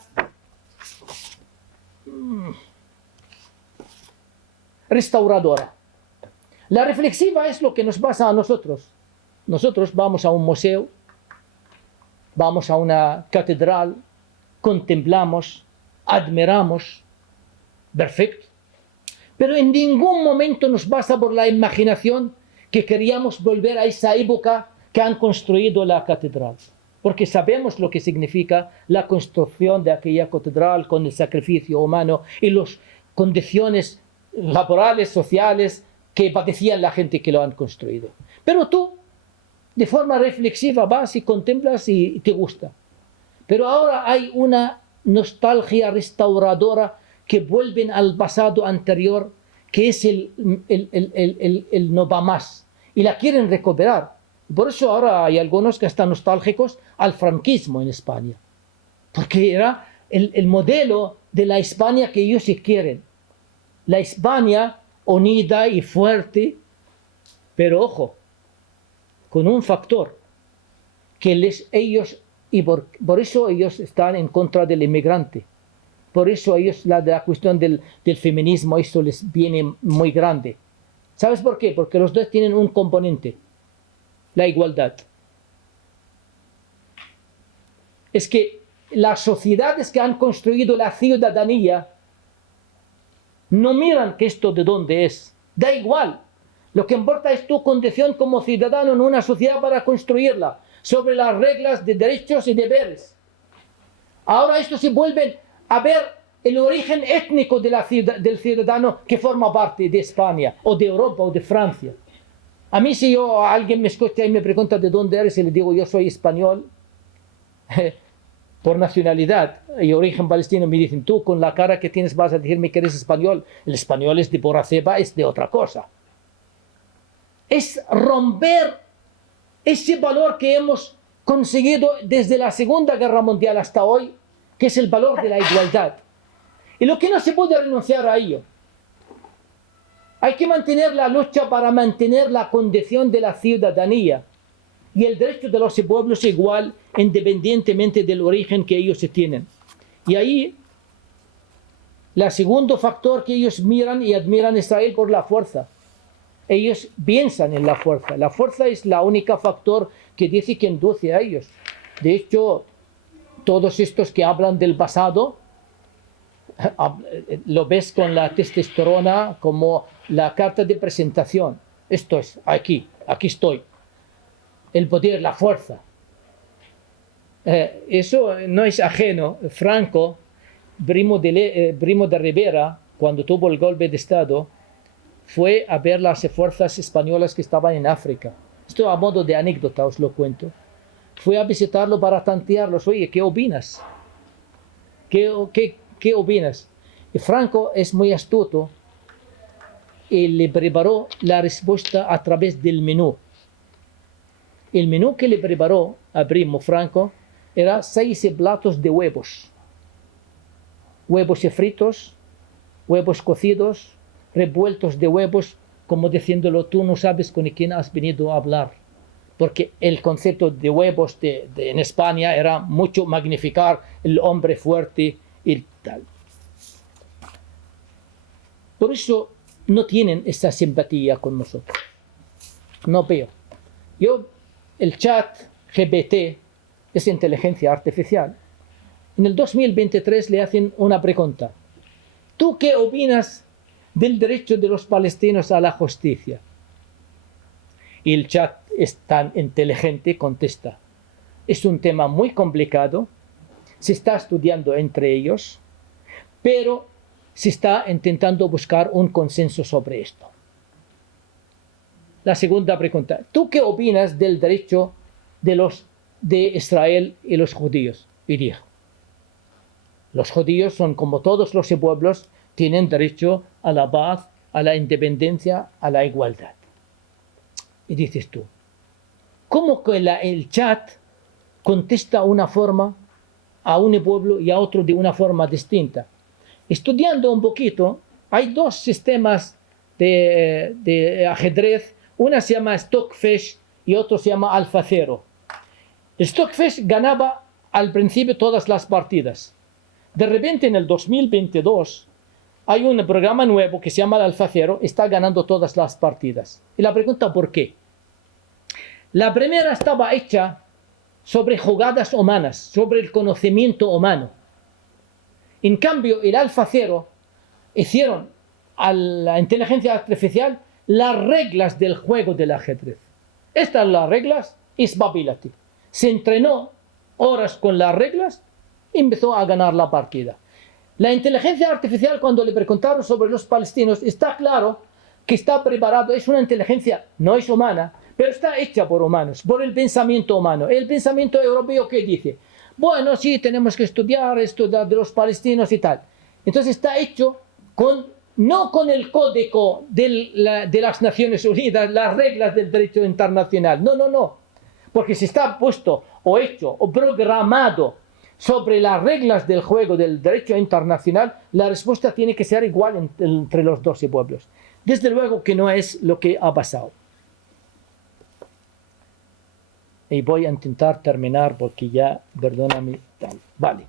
restauradora. La reflexiva es lo que nos pasa a nosotros. Nosotros vamos a un museo, vamos a una catedral, contemplamos, admiramos, perfecto. Pero en ningún momento nos pasa por la imaginación que queríamos volver a esa época que han construido la catedral. Porque sabemos lo que significa la construcción de aquella catedral con el sacrificio humano y las condiciones laborales, sociales que padecían la gente que lo han construido. Pero tú de forma reflexiva vas y contemplas y te gusta. Pero ahora hay una nostalgia restauradora que vuelven al pasado anterior, que es el no va más, y la quieren recuperar. Por eso ahora hay algunos que están nostálgicos al franquismo en España, porque era el modelo de la España que ellos sí quieren. La España unida y fuerte, pero ojo, con un factor, que ellos, y por eso ellos están en contra del inmigrante. Por eso ellos, la cuestión del feminismo, eso les viene muy grande. ¿Sabes por qué? Porque los dos tienen un componente, la igualdad. Es que las sociedades que han construido la ciudadanía no miran que esto de dónde es. Da igual. Lo que importa es tu condición como ciudadano en una sociedad para construirla, sobre las reglas de derechos y deberes. Ahora esto se vuelve a ver el origen étnico de del ciudadano que forma parte de España, o de Europa, o de Francia. A mí si alguien me escucha y me pregunta de dónde eres, y le digo yo soy español, por nacionalidad y origen palestino, me dicen, tú con la cara que tienes vas a decirme que eres español. El español es de Poraceba, es de otra cosa. Es romper ese valor que hemos conseguido desde la Segunda Guerra Mundial hasta hoy, que es el valor de la igualdad. Y lo que no se puede renunciar a ello. Hay que mantener la lucha para mantener la condición de la ciudadanía y el derecho de los pueblos igual, independientemente del origen que ellos tienen. Y ahí, el segundo factor que ellos miran y admiran a Israel por la fuerza. Ellos piensan en la fuerza. La fuerza es la única factor que dice que induce a ellos. De hecho, todos estos que hablan del pasado, lo ves con la testosterona como la carta de presentación. Esto es, aquí estoy. El poder, la fuerza. Eso no es ajeno. Franco, Primo de Rivera, cuando tuvo el golpe de Estado, fue a ver las fuerzas españolas que estaban en África. Esto a modo de anécdota os lo cuento. Fue a visitarlo para tantearlos. Oye, ¿qué opinas? ¿Qué opinas? Y Franco es muy astuto y le preparó la respuesta a través del menú. El menú que le preparó a Primo Franco era 6 platos de huevos. Huevos fritos, huevos cocidos, revueltos de huevos, como diciéndolo, tú no sabes con quién has venido a hablar. Porque el concepto de huevos en España era mucho magnificar el hombre fuerte y tal. Por eso no tienen esa simpatía con nosotros. No veo. El chat GPT es inteligencia artificial. En el 2023 le hacen una pregunta. ¿Tú qué opinas del derecho de los palestinos a la justicia? Y el chat es tan inteligente, contesta. Es un tema muy complicado, se está estudiando entre ellos, pero se está intentando buscar un consenso sobre esto. La segunda pregunta. ¿Tú qué opinas del derecho de Israel y los judíos? Y dijo, los judíos son como todos los pueblos, tienen derecho a la paz, a la independencia, a la igualdad. Y dices tú, ¿cómo que el chat contesta una forma a un pueblo y a otro de una forma distinta? Estudiando un poquito, hay 2 sistemas de ajedrez. Una se llama Stockfish y otro se llama AlphaZero. Stockfish ganaba al principio todas las partidas. De repente en el 2022 hay un programa nuevo que se llama AlphaZero, está ganando todas las partidas. Y la pregunta, ¿por qué? La primera estaba hecha sobre jugadas humanas, sobre el conocimiento humano. En cambio, el AlphaZero hicieron a la inteligencia artificial las reglas del juego del ajedrez. Estas son las reglas, is Babilati. Se entrenó horas con las reglas y empezó a ganar la partida. La inteligencia artificial, cuando le preguntaron sobre los palestinos, está claro que está preparado, es una inteligencia, no es humana, pero está hecha por humanos, por el pensamiento humano. El pensamiento europeo, ¿qué dice? Bueno, sí, tenemos que estudiar esto de los palestinos y tal. Entonces está hecho no con el código de las Naciones Unidas, las reglas del derecho internacional. No, no, no. Porque si está puesto o hecho o programado sobre las reglas del juego del derecho internacional, la respuesta tiene que ser igual entre los 12 pueblos. Desde luego que no es lo que ha pasado. Y voy a intentar terminar porque ya, perdóname, tal. Vale.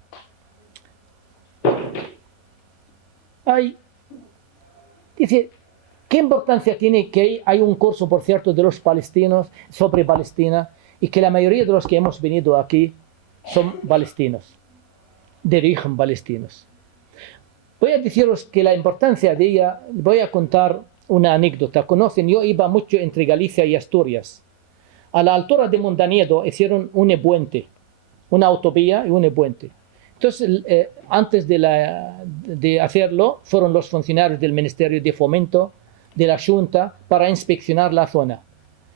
Dice, ¿qué importancia tiene que hay un curso, por cierto, de los palestinos sobre Palestina y que la mayoría de los que hemos venido aquí son palestinos, de origen palestinos? Voy a deciros que la importancia de ella, voy a contar una anécdota. Conocen, yo iba mucho entre Galicia y Asturias. A la altura de Mondoñedo hicieron un puente, una autovía y un puente. Entonces, antes de hacerlo, fueron los funcionarios del Ministerio de Fomento, de la Junta, para inspeccionar la zona.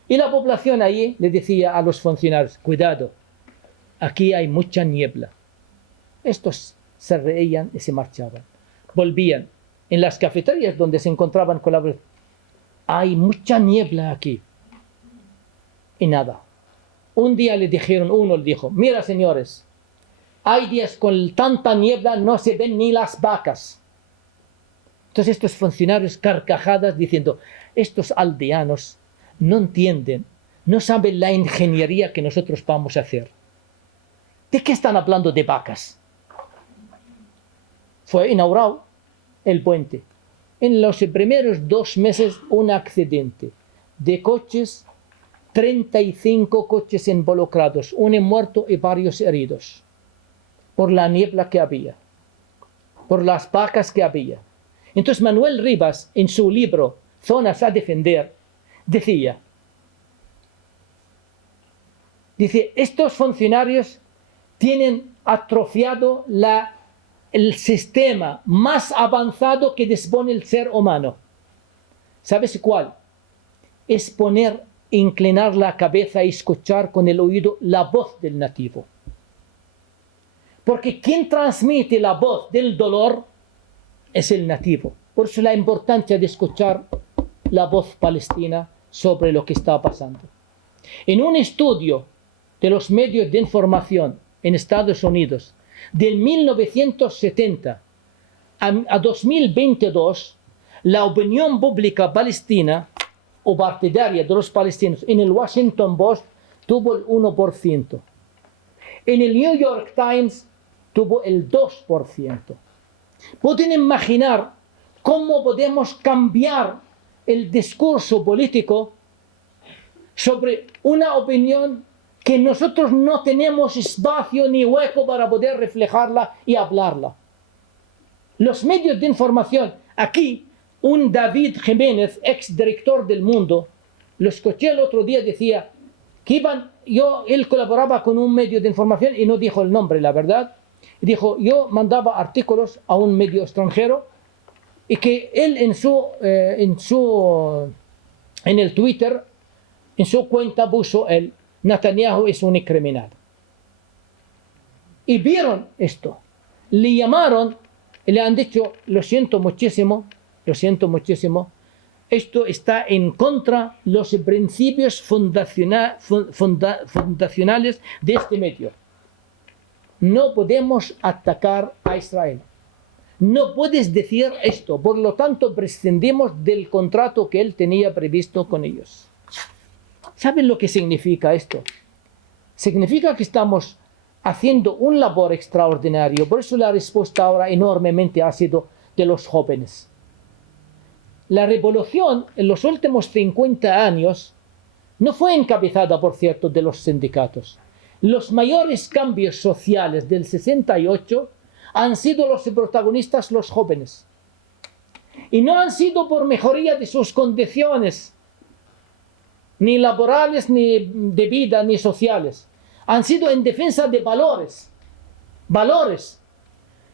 Y la población ahí le decía a los funcionarios, cuidado, aquí hay mucha niebla. Estos se reían y se marchaban. Volvían. En las cafeterías donde se encontraban colaboradores, hay mucha niebla aquí. Y nada. Un día uno le dijo, mira señores, hay días con tanta niebla no se ven ni las vacas. Entonces estos funcionarios carcajadas diciendo, estos aldeanos no entienden, no saben la ingeniería que nosotros vamos a hacer. ¿De qué están hablando de vacas? Fue inaugurado el puente. En los primeros 2 meses un accidente de coches, 35 coches involucrados, uno muerto y varios heridos, por la niebla que había, por las vacas que había. Entonces Manuel Rivas, en su libro Zonas a Defender, dice, estos funcionarios tienen atrofiado el sistema más avanzado que dispone el ser humano. ¿Sabes cuál? Es inclinar la cabeza y escuchar con el oído la voz del nativo. Porque quien transmite la voz del dolor es el nativo. Por eso la importancia de escuchar la voz palestina sobre lo que está pasando. En un estudio de los medios de información en Estados Unidos, del 1970 a 2022, la opinión pública palestina o partidaria de los palestinos en el Washington Post tuvo el 1%. En el New York Times tuvo el 2%. Pueden imaginar cómo podemos cambiar el discurso político sobre una opinión que nosotros no tenemos espacio ni hueco para poder reflejarla y hablarla. Los medios de información, aquí, un David Jiménez, ex director del Mundo, lo escuché el otro día, decía que él colaboraba con un medio de información y no dijo el nombre, la verdad. Dijo, yo mandaba artículos a un medio extranjero y que él en el Twitter, en su cuenta puso el Netanyahu es un criminal. Y vieron esto, le llamaron y le han dicho, lo siento muchísimo, esto está en contra de los principios fundacionales de este medio. No podemos atacar a Israel. No puedes decir esto, por lo tanto prescindimos del contrato que él tenía previsto con ellos. ¿Saben lo que significa esto? Significa que estamos haciendo un labor extraordinario. Por eso la respuesta ahora enormemente ha sido de los jóvenes. La revolución en los últimos 50 años no fue encabezada, por cierto, de los sindicatos. Los mayores cambios sociales del 68 han sido los protagonistas los jóvenes. Y no han sido por mejoría de sus condiciones, ni laborales, ni de vida, ni sociales. Han sido en defensa de valores. Valores.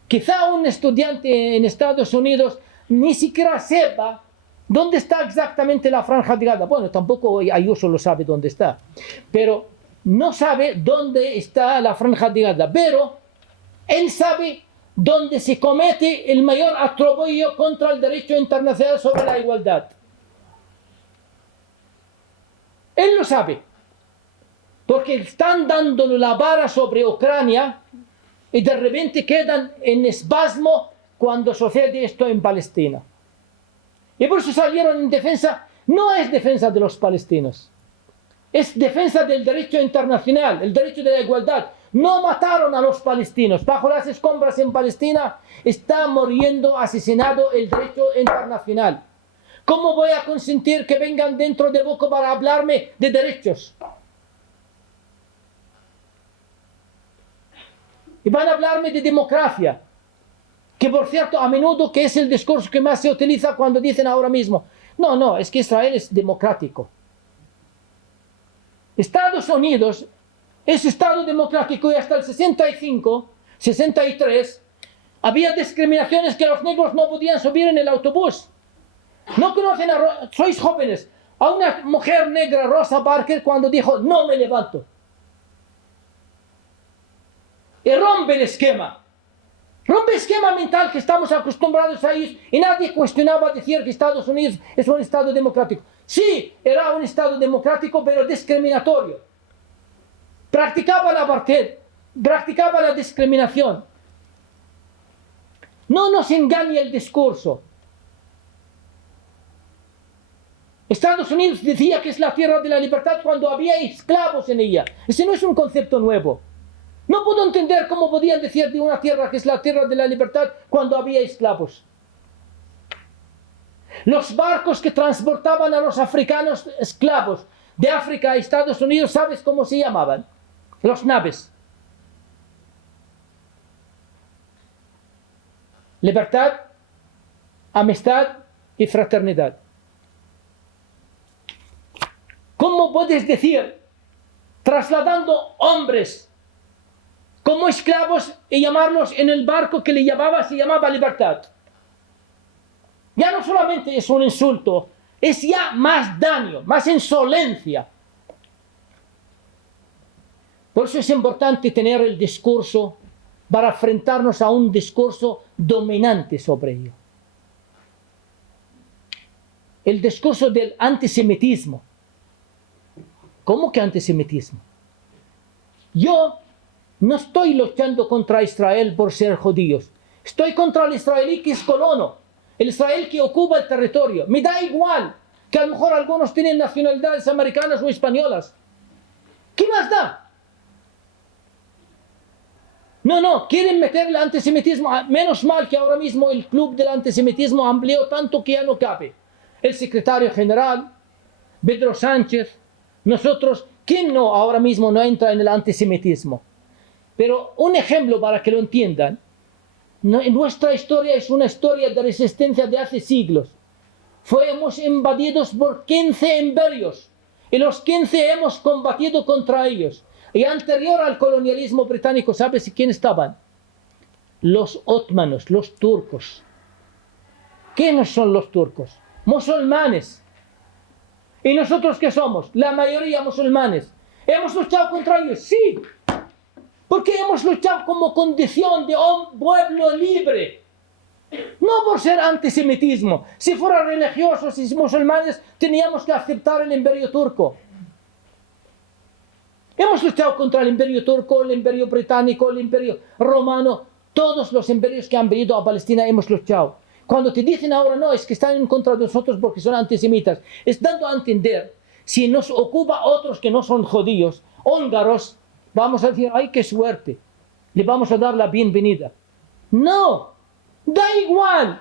Quizá un estudiante en Estados Unidos ni siquiera sepa ¿Dónde está exactamente la Franja de Gaza? Bueno, tampoco Ayuso lo sabe dónde está, pero no sabe dónde está la Franja de Gaza, pero él sabe dónde se comete el mayor atropello contra el derecho internacional sobre la igualdad. Él lo sabe, porque están dándole la vara sobre Ucrania y de repente quedan en espasmo cuando sucede esto en Palestina. Y por eso salieron en defensa, no es defensa de los palestinos, es defensa del derecho internacional, el derecho de la igualdad. No mataron a los palestinos. Bajo las escombras en Palestina está muriendo asesinado el derecho internacional. ¿Cómo voy a consentir que vengan dentro de poco para hablarme de derechos? Y van a hablarme de democracia, que por cierto a menudo que es el discurso que más se utiliza cuando dicen ahora mismo, no, es que Israel es democrático. Estados Unidos es Estado democrático y hasta el 65, 63, había discriminaciones que los negros no podían subir en el autobús. No conocen sois jóvenes, a una mujer negra, Rosa Parks, cuando dijo, no me levanto. Y rompe el esquema. Rompe el esquema mental que estamos acostumbrados a ellos y nadie cuestionaba decir que Estados Unidos es un Estado democrático. Sí, era un Estado democrático, pero discriminatorio. Practicaba la apartheid, practicaba la discriminación. No nos engañe el discurso. Estados Unidos decía que es la tierra de la libertad cuando había esclavos en ella. Ese no es un concepto nuevo. No puedo entender cómo podían decir de una tierra que es la tierra de la libertad cuando había esclavos. Los barcos que transportaban a los africanos esclavos de África a Estados Unidos, ¿sabes cómo se llamaban? Los naves. Libertad, amistad y fraternidad. ¿Cómo puedes decir, trasladando hombres como esclavos y llamarlos en el barco que se llamaba libertad? Ya no solamente es un insulto, es ya más daño, más insolencia. Por eso es importante tener el discurso para enfrentarnos a un discurso dominante sobre ello. El discurso del antisemitismo. ¿Cómo que antisemitismo? Yo no estoy luchando contra Israel por ser judíos. Estoy contra el israelí que es colono, el Israel que ocupa el territorio. Me da igual que a lo mejor algunos tienen nacionalidades americanas o españolas. ¿Qué más da? No, quieren meter el antisemitismo. Menos mal que ahora mismo el club del antisemitismo amplió tanto que ya no cabe. El secretario general, Pedro Sánchez, nosotros, ¿quién no ahora mismo no entra en el antisemitismo? Pero un ejemplo para que lo entiendan. Nuestra historia es una historia de resistencia de hace siglos. Fuimos invadidos por 15 imperios y los 15 hemos combatido contra ellos. Y anterior al colonialismo británico, ¿sabes quién estaban? Los otomanos, los turcos. ¿Quiénes son los turcos? Musulmanes. ¿Y nosotros qué somos? La mayoría musulmanes. ¿Hemos luchado contra ellos? Sí. Porque hemos luchado como condición de un pueblo libre. No por ser antisemitismo. Si fueran religiosos y musulmanes, teníamos que aceptar el imperio turco. Hemos luchado contra el imperio turco, el imperio británico, el imperio romano. Todos los imperios que han venido a Palestina hemos luchado. Cuando te dicen ahora no, es que están en contra de nosotros porque son antisemitas, es dando a entender, si nos ocupa otros que no son judíos, húngaros, vamos a decir, ¡ay, qué suerte! Le vamos a dar la bienvenida. No, da igual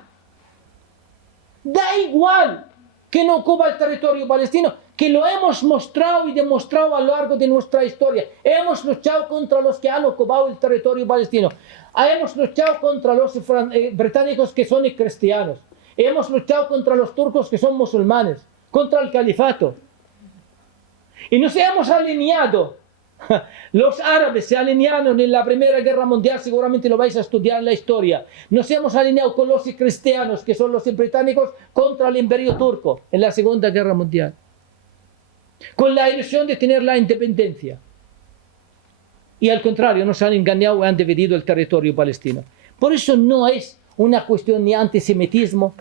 que no ocupa el territorio palestino, que lo hemos mostrado y demostrado a lo largo de nuestra historia. Hemos luchado contra los que han ocupado el territorio palestino. Hemos luchado contra los británicos que son cristianos. Hemos luchado contra los turcos que son musulmanes, contra el califato. Y nos hemos alineado Los árabes se alinearon en la Primera Guerra Mundial, seguramente lo vais a estudiar en la historia. Nos hemos alineado con los cristianos, que son los británicos, contra el imperio turco en la Segunda Guerra Mundial, con la ilusión de tener la independencia. Y al contrario, nos han engañado y han dividido el territorio palestino. Por eso no es una cuestión ni antisemitismo,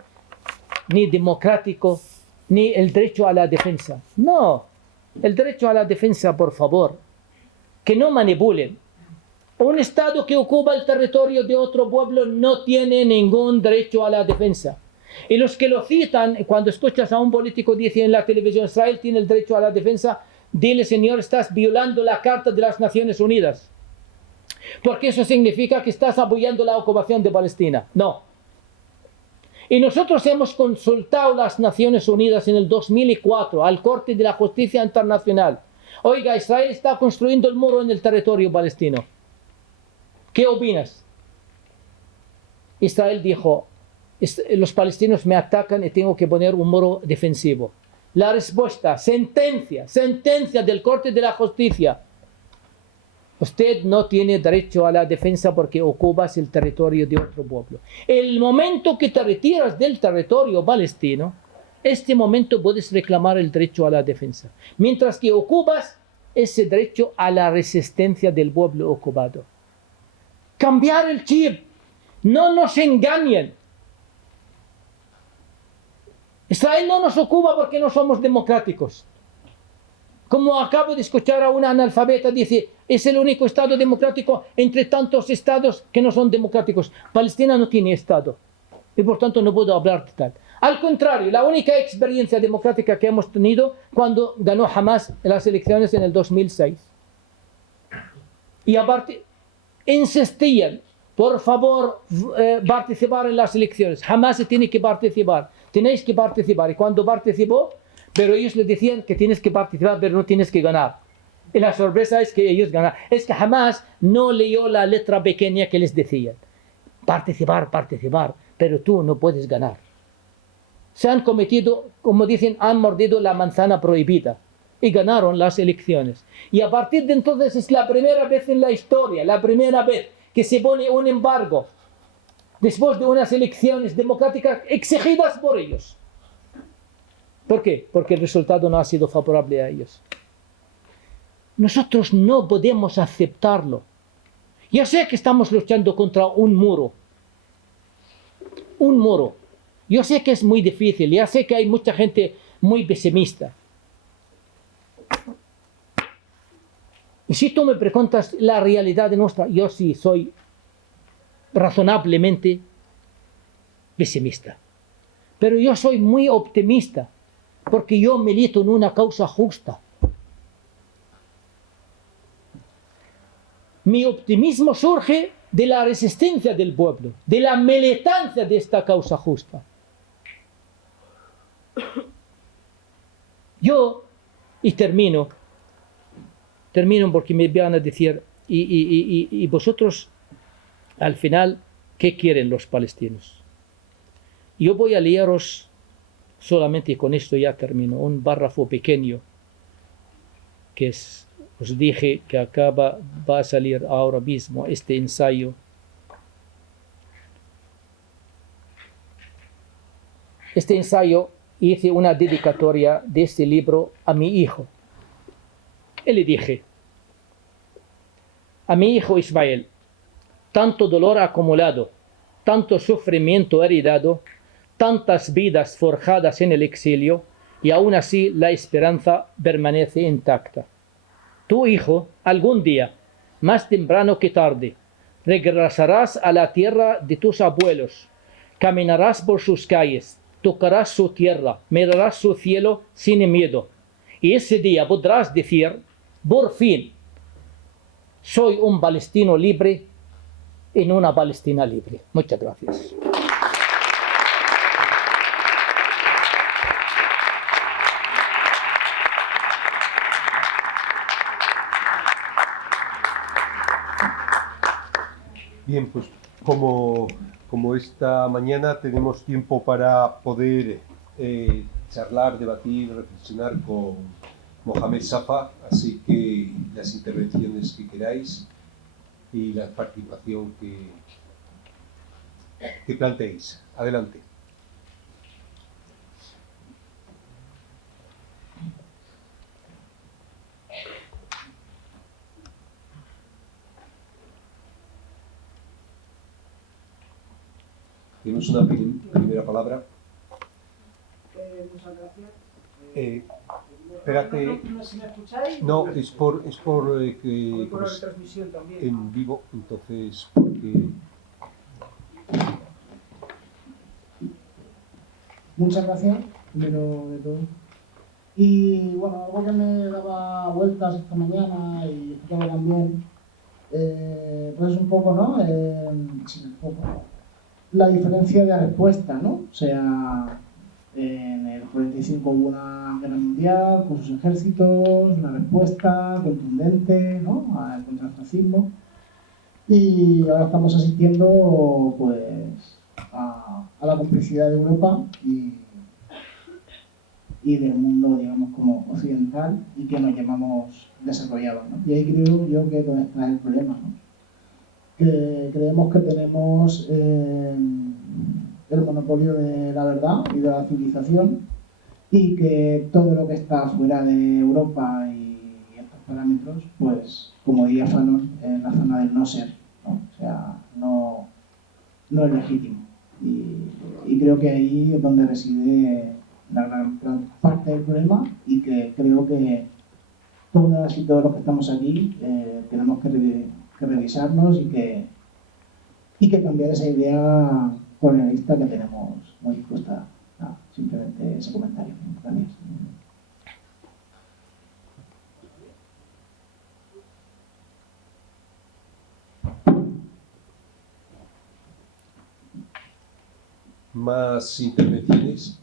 ni democrático, ni el derecho a la defensa. No, el derecho a la defensa, por favor, que no manipulen. Un Estado que ocupa el territorio de otro pueblo no tiene ningún derecho a la defensa. Y los que lo citan, cuando escuchas a un político decir en la televisión, Israel tiene el derecho a la defensa, dile, señor, estás violando la Carta de las Naciones Unidas. Porque eso significa que estás apoyando la ocupación de Palestina. No. Y nosotros hemos consultado a las Naciones Unidas en el 2004 al Corte de la Justicia Internacional. Oiga, Israel está construyendo el muro en el territorio palestino. ¿Qué opinas? Israel dijo, los palestinos me atacan y tengo que poner un muro defensivo. La respuesta, sentencia del Corte de la Justicia. Usted no tiene derecho a la defensa porque ocupas el territorio de otro pueblo. El momento que te retiras del territorio palestino, este momento puedes reclamar el derecho a la defensa. Mientras que ocupas ese derecho a la resistencia del pueblo ocupado. Cambiar el chip. No nos engañen. Israel no nos ocupa porque no somos democráticos. Como acabo de escuchar a una analfabeta, dice, es el único Estado democrático entre tantos Estados que no son democráticos. Palestina no tiene Estado y por tanto no puedo hablar de tal. Al contrario, la única experiencia democrática que hemos tenido cuando ganó Hamas las elecciones en el 2006. Y aparte, insistían, por favor, participar en las elecciones. Hamas tiene que participar, tenéis que participar. Y cuando participó, pero ellos le decían que tienes que participar, pero no tienes que ganar. Y la sorpresa es que ellos ganaron. Es que Hamas no leyó la letra pequeña que les decían. Participar, pero tú no puedes ganar. Se han cometido, como dicen, han mordido la manzana prohibida y ganaron las elecciones. Y a partir de entonces es la primera vez en la historia, la primera vez que se pone un embargo después de unas elecciones democráticas exigidas por ellos. ¿Por qué? Porque el resultado no ha sido favorable a ellos. Nosotros no podemos aceptarlo. Ya sé que estamos luchando contra un muro. Un muro. Yo sé que es muy difícil, ya sé que hay mucha gente muy pesimista. Y si tú me preguntas la realidad de nuestra, yo sí soy razonablemente pesimista. Pero yo soy muy optimista, porque yo milito en una causa justa. Mi optimismo surge de la resistencia del pueblo, de la militancia de esta causa justa. Yo, y termino porque me van a decir, y vosotros, al final, ¿qué quieren los palestinos? Yo voy a leeros, solamente y con esto ya termino, un párrafo pequeño, que es, os dije que va a salir ahora mismo este ensayo. Este ensayo hice una dedicatoria de este libro a mi hijo. Y le dije, a mi hijo Ismael, tanto dolor acumulado, tanto sufrimiento heredado, tantas vidas forjadas en el exilio, y aún así la esperanza permanece intacta. Tu hijo, algún día, más temprano que tarde, regresarás a la tierra de tus abuelos, caminarás por sus calles, tocarás su tierra, mirarás su cielo sin miedo. Y ese día podrás decir, por fin, soy un palestino libre en una Palestina libre. Muchas gracias. Bien, pues como esta mañana tenemos tiempo para poder charlar, debatir, reflexionar Mohamed Safa, así que las intervenciones que queráis y la participación que planteéis. Adelante. Tenemos una primera palabra. Muchas gracias. Espérate. No, si me escucháis. No, es por que Voy por la retransmisión también. en vivo, entonces porque Muchas gracias, primero de todo. Y bueno, algo que me daba vueltas esta mañana y esta tarde también, pues es un poco, ¿no? Sí, un poco. La diferencia de respuesta, ¿no? O sea, en el 45 hubo una guerra mundial con sus ejércitos, una respuesta contundente, ¿no? Contra el fascismo. Y ahora estamos asistiendo, pues, a la complicidad de Europa y del mundo, digamos, como occidental y que nos llamamos desarrollados, ¿no? Y ahí creo yo que es donde está el problema, ¿no? Que creemos que tenemos el monopolio de la verdad y de la civilización y que todo lo que está fuera de Europa y estos parámetros, pues, como diría Fanon, en la zona del no ser, ¿no? O sea, no es legítimo. Y creo que ahí es donde reside la gran parte del problema y que creo que todas y todos los que estamos aquí tenemos que revisarnos y que cambiar esa idea colonialista que tenemos muy dispuesta. Simplemente ese comentario. Gracias. más intervenciones.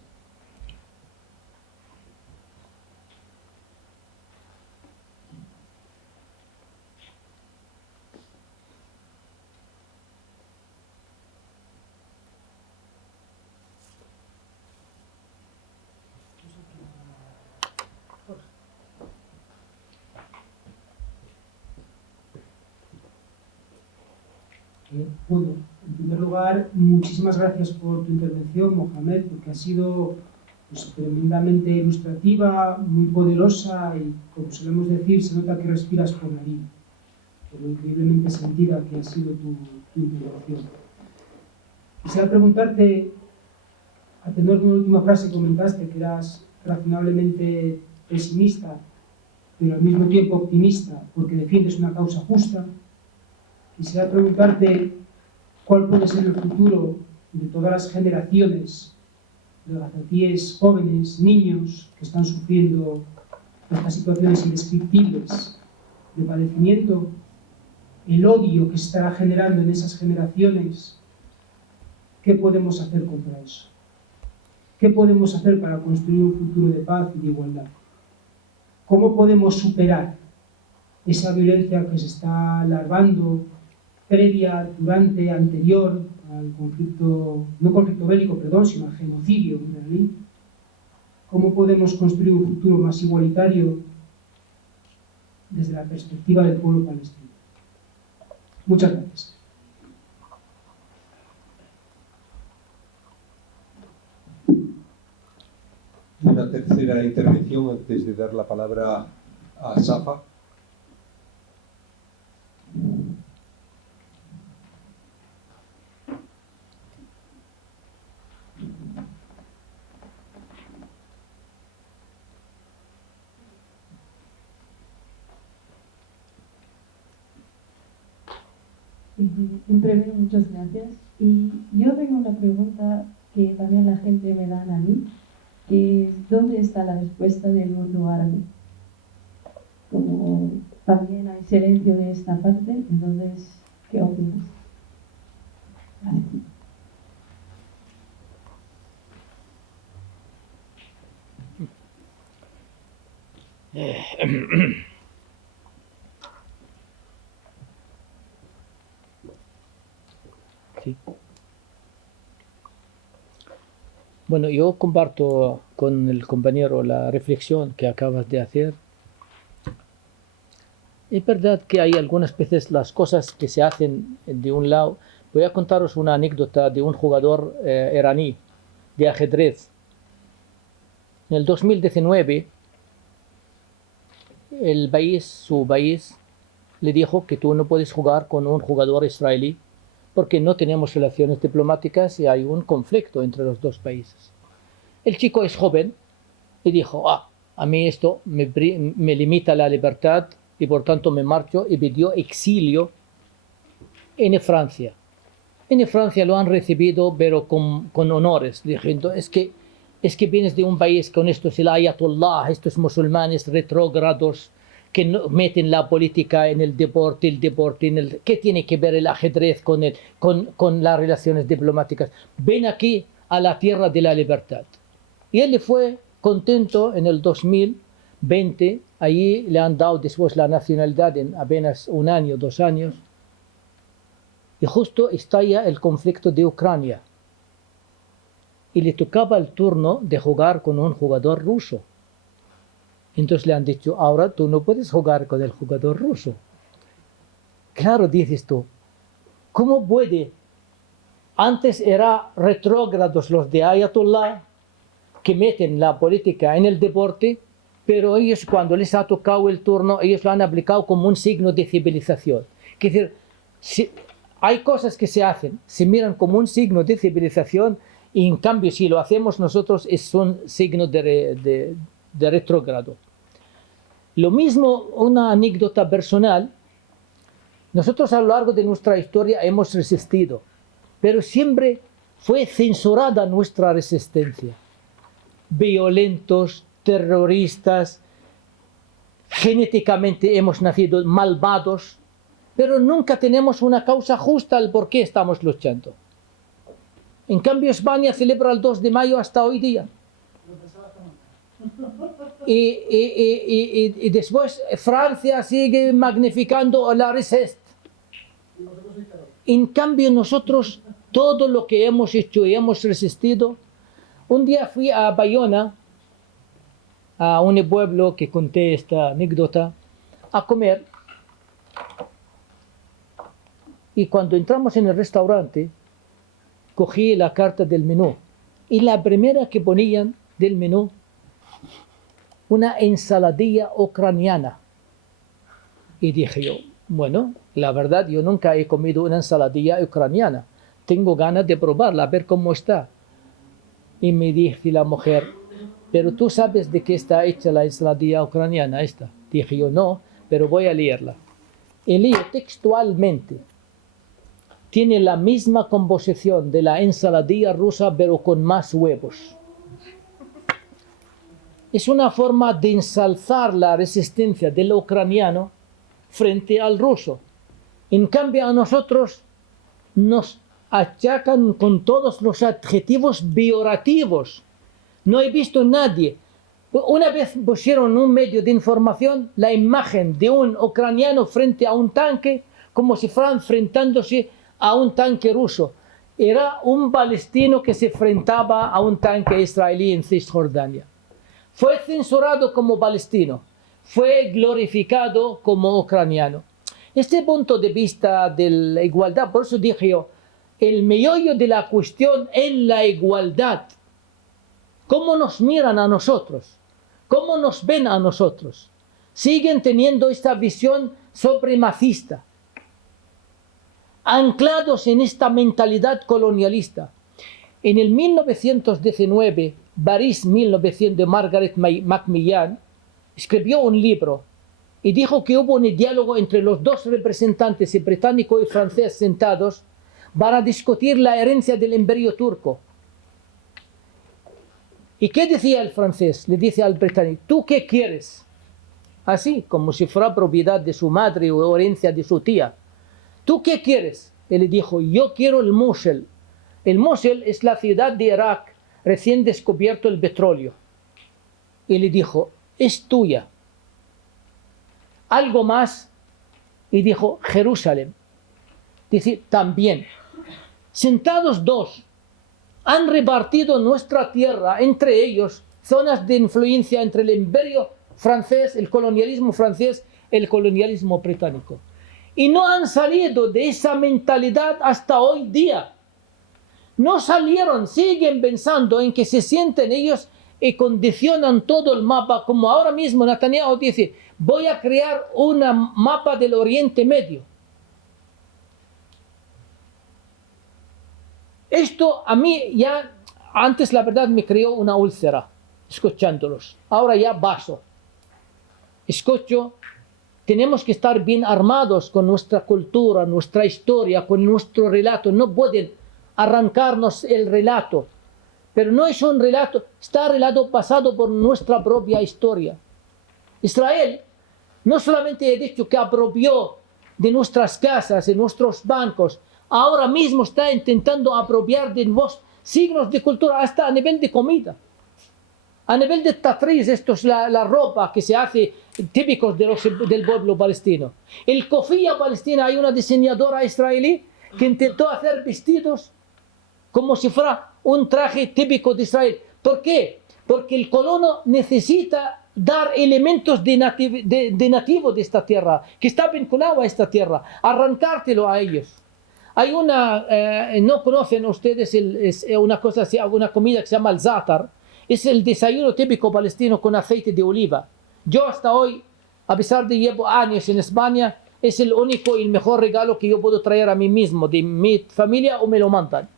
Bueno, en primer lugar, muchísimas gracias por tu intervención, Mohamed, porque ha sido pues, tremendamente ilustrativa, muy poderosa y, como solemos decir, se nota que respiras por nariz, por lo increíblemente sentida que ha sido tu intervención. Quisiera preguntarte, a tenor de una última frase que comentaste, que eras razonablemente pesimista, pero al mismo tiempo optimista, porque defiendes una causa justa. Quisiera preguntarte cuál puede ser el futuro de todas las generaciones de gazatíes jóvenes, niños, que están sufriendo estas situaciones indescriptibles de padecimiento, el odio que se estará generando en esas generaciones. ¿Qué podemos hacer contra eso? ¿Qué podemos hacer para construir un futuro de paz y de igualdad? ¿Cómo podemos superar esa violencia que se está larvando previa, durante, anterior al conflicto, no conflicto bélico, perdón, sino al genocidio israelí? ¿Cómo podemos construir un futuro más igualitario desde la perspectiva del pueblo palestino? Muchas gracias. Una tercera intervención antes de dar la palabra a Safa. En breve, muchas gracias. Y yo tengo una pregunta que también la gente me da a mí, que es ¿dónde está la respuesta del mundo árabe? Como también hay silencio de esta parte, entonces, ¿qué opinas? Gracias. Sí. Bueno, yo comparto con el compañero la reflexión que acabas de hacer Es verdad que hay algunas veces las cosas que se hacen de un lado. Voy a contaros una anécdota de un jugador iraní de ajedrez. En el 2019, su país, le dijo que tú no puedes jugar con un jugador israelí porque no tenemos relaciones diplomáticas y hay un conflicto entre los dos países. El chico es joven y dijo, a mí esto me limita la libertad y por tanto me marcho, y pidió exilio en Francia. En Francia lo han recibido, pero con honores, diciendo, es que vienes de un país con estos el ayatollah, estos musulmanes retrógrados que no, meten la política en el deporte, ¿qué tiene que ver el ajedrez con las relaciones diplomáticas? Ven aquí a la tierra de la libertad. Y él le fue contento en el 2020, allí le han dado después la nacionalidad en apenas 1 año, 2 años, y justo estalla el conflicto de Ucrania. Y le tocaba el turno de jugar con un jugador ruso. Entonces le han dicho, ahora tú no puedes jugar con el jugador ruso. Claro, dices tú, ¿cómo puede? Antes eran retrógrados los de Ayatollah, que meten la política en el deporte, pero ellos cuando les ha tocado el turno, ellos lo han aplicado como un signo de civilización. Es decir, hay cosas que se hacen, se miran como un signo de civilización, y en cambio si lo hacemos nosotros es un signo de retrógrado. Lo mismo, una anécdota personal, nosotros a lo largo de nuestra historia hemos resistido, pero siempre fue censurada nuestra resistencia. Violentos, terroristas, genéticamente hemos nacido malvados, pero nunca tenemos una causa justa al por qué estamos luchando. En cambio, España celebra el 2 de mayo hasta hoy día. Y después Francia sigue magnificando la resist. En cambio, nosotros, todo lo que hemos hecho y hemos resistido. Un día fui a Bayona, a un pueblo que conté esta anécdota, a comer. Y cuando entramos en el restaurante, cogí la carta del menú. Y la primera que ponían del menú, una ensaladilla ucraniana. Y dije yo, bueno, la verdad yo nunca he comido una ensaladilla ucraniana. Tengo ganas de probarla, a ver cómo está. Y me dice la mujer, pero tú sabes de qué está hecha la ensaladilla ucraniana esta. Dije yo, no, pero voy a leerla. Y leo textualmente. Tiene la misma composición de la ensaladilla rusa, pero con más huevos. Es una forma de ensalzar la resistencia del ucraniano frente al ruso. En cambio, a nosotros nos achacan con todos los adjetivos peyorativos. No he visto nadie. Una vez pusieron en un medio de información la imagen de un ucraniano frente a un tanque, como si fueran enfrentándose a un tanque ruso. Era un palestino que se enfrentaba a un tanque israelí en Cisjordania. Fue censurado como palestino, fue glorificado como ucraniano. Este punto de vista de la igualdad, por eso dije yo, el meollo de la cuestión es la igualdad. ¿Cómo nos miran a nosotros? ¿Cómo nos ven a nosotros? Siguen teniendo esta visión supremacista, anclados en esta mentalidad colonialista. En el 1919, París 1900, de Margaret Macmillan, escribió un libro y dijo que hubo un diálogo entre los dos representantes, británico y francés, sentados para discutir la herencia del imperio turco. ¿Y qué decía el francés? Le dice al británico, ¿tú qué quieres? Así, como si fuera propiedad de su madre o herencia de su tía. ¿Tú qué quieres? Él le dijo, yo quiero el Mosul. El Mosul es la ciudad de Irak, recién descubierto el petróleo. Y le dijo, es tuya. Algo más, y dijo, Jerusalén. Dice, también. Sentados dos, han repartido nuestra tierra entre ellos, zonas de influencia entre el imperio francés, el colonialismo francés, el colonialismo británico. Y no han salido de esa mentalidad hasta hoy día. No salieron, siguen pensando en que se sienten ellos y condicionan todo el mapa, como ahora mismo Netanyahu dice, voy a crear un mapa del Oriente Medio. Esto a mí ya, antes la verdad me creó una úlcera, escuchándolos. Ahora ya paso. Escucho, tenemos que estar bien armados con nuestra cultura, nuestra historia, con nuestro relato. No pueden arrancarnos el relato. Pero no es un relato, está relato pasado por nuestra propia historia. Israel no solamente he dicho que apropió de nuestras casas, de nuestros bancos, ahora mismo está intentando apropiar de los signos de cultura hasta a nivel de comida. A nivel de tatriz, esto es la ropa que se hace típicos del pueblo palestino. El kofia palestina, hay una diseñadora israelí que intentó hacer vestidos como si fuera un traje típico de Israel. ¿Por qué? Porque el colono necesita dar elementos de nativo de esta tierra, que está vinculado a esta tierra, arrancártelo a ellos. Hay una, no conocen ustedes, es una comida que se llama el zátar. Es el desayuno típico palestino con aceite de oliva. Yo hasta hoy, a pesar de llevo años en España, es el único y el mejor regalo que yo puedo traer a mí mismo, de mi familia, o me lo mandan.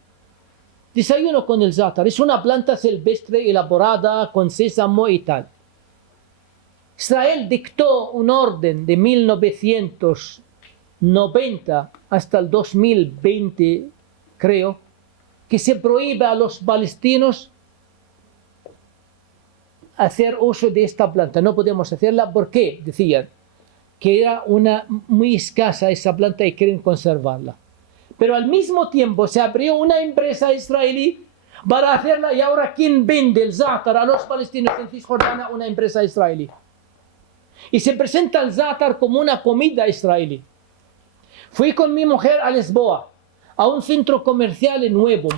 Desayuno con el zátar. Es una planta silvestre elaborada con sésamo y tal. Israel dictó un orden de 1990 hasta el 2020, creo, que se prohíbe a los palestinos hacer uso de esta planta. No podemos hacerla. ¿Por qué? Decían que era muy escasa esa planta y quieren conservarla. Pero al mismo tiempo se abrió una empresa israelí para hacerla, y ahora ¿quién vende el zátar a los palestinos en Cisjordania? Una empresa israelí. Y se presenta el zátar como una comida israelí. Fui con mi mujer a Lisboa, a un centro comercial nuevo,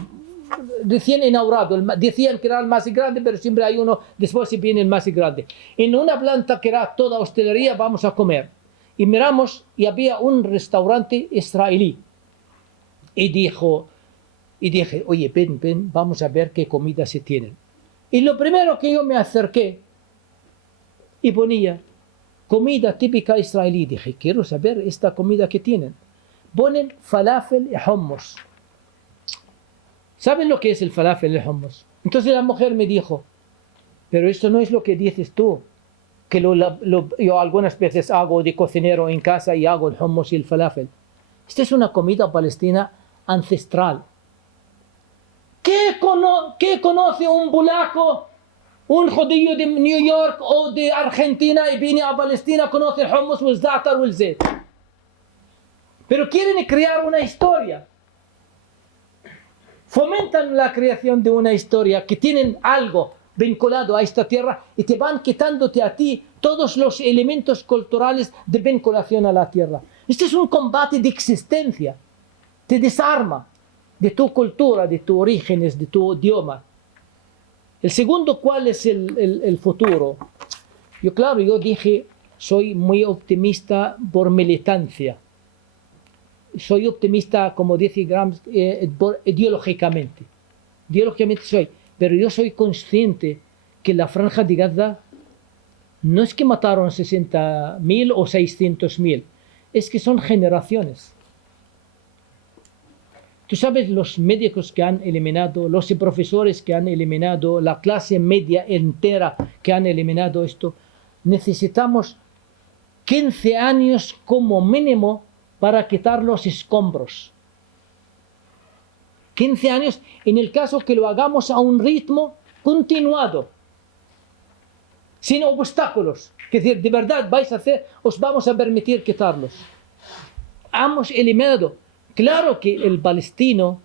recién inaugurado. Decían que era el más grande, pero siempre hay uno, después se viene el más grande. En una planta que era toda hostelería, vamos a comer. Y miramos y había un restaurante israelí. Y dije, oye, ven, vamos a ver qué comida se tienen. Y lo primero que yo me acerqué y ponía comida típica israelí. Dije, quiero saber esta comida que tienen. Ponen falafel y hummus. ¿Saben lo que es el falafel y el hummus? Entonces la mujer me dijo, pero esto no es lo que dices tú, que yo algunas veces hago de cocinero en casa y hago el hummus y el falafel. Esta es una comida palestina ancestral. ¿Qué conoce un polaco, un judío de New York o de Argentina y viene a Palestina, conoce el hummus o el zátar o el zait? Pero quieren crear una historia. Fomentan la creación de una historia que tienen algo vinculado a esta tierra y te van quitándote a ti todos los elementos culturales de vinculación a la tierra. Este es un combate de existencia. Te desarma de tu cultura, de tus orígenes, de tu idioma. El segundo, ¿cuál es el futuro? Yo dije, soy muy optimista por militancia. Soy optimista, como dice Gramsci, ideológicamente. Ideológicamente soy. Pero yo soy consciente que la Franja de Gaza no es que mataron 60.000 o 600.000. Es que son generaciones. Tú sabes los médicos que han eliminado, los profesores que han eliminado, la clase media entera que han eliminado esto. Necesitamos 15 años como mínimo para quitar los escombros. 15 años en el caso que lo hagamos a un ritmo continuado, sin obstáculos. Es decir, de verdad os vamos a permitir quitarlos. Hemos eliminado. Claro que el palestino,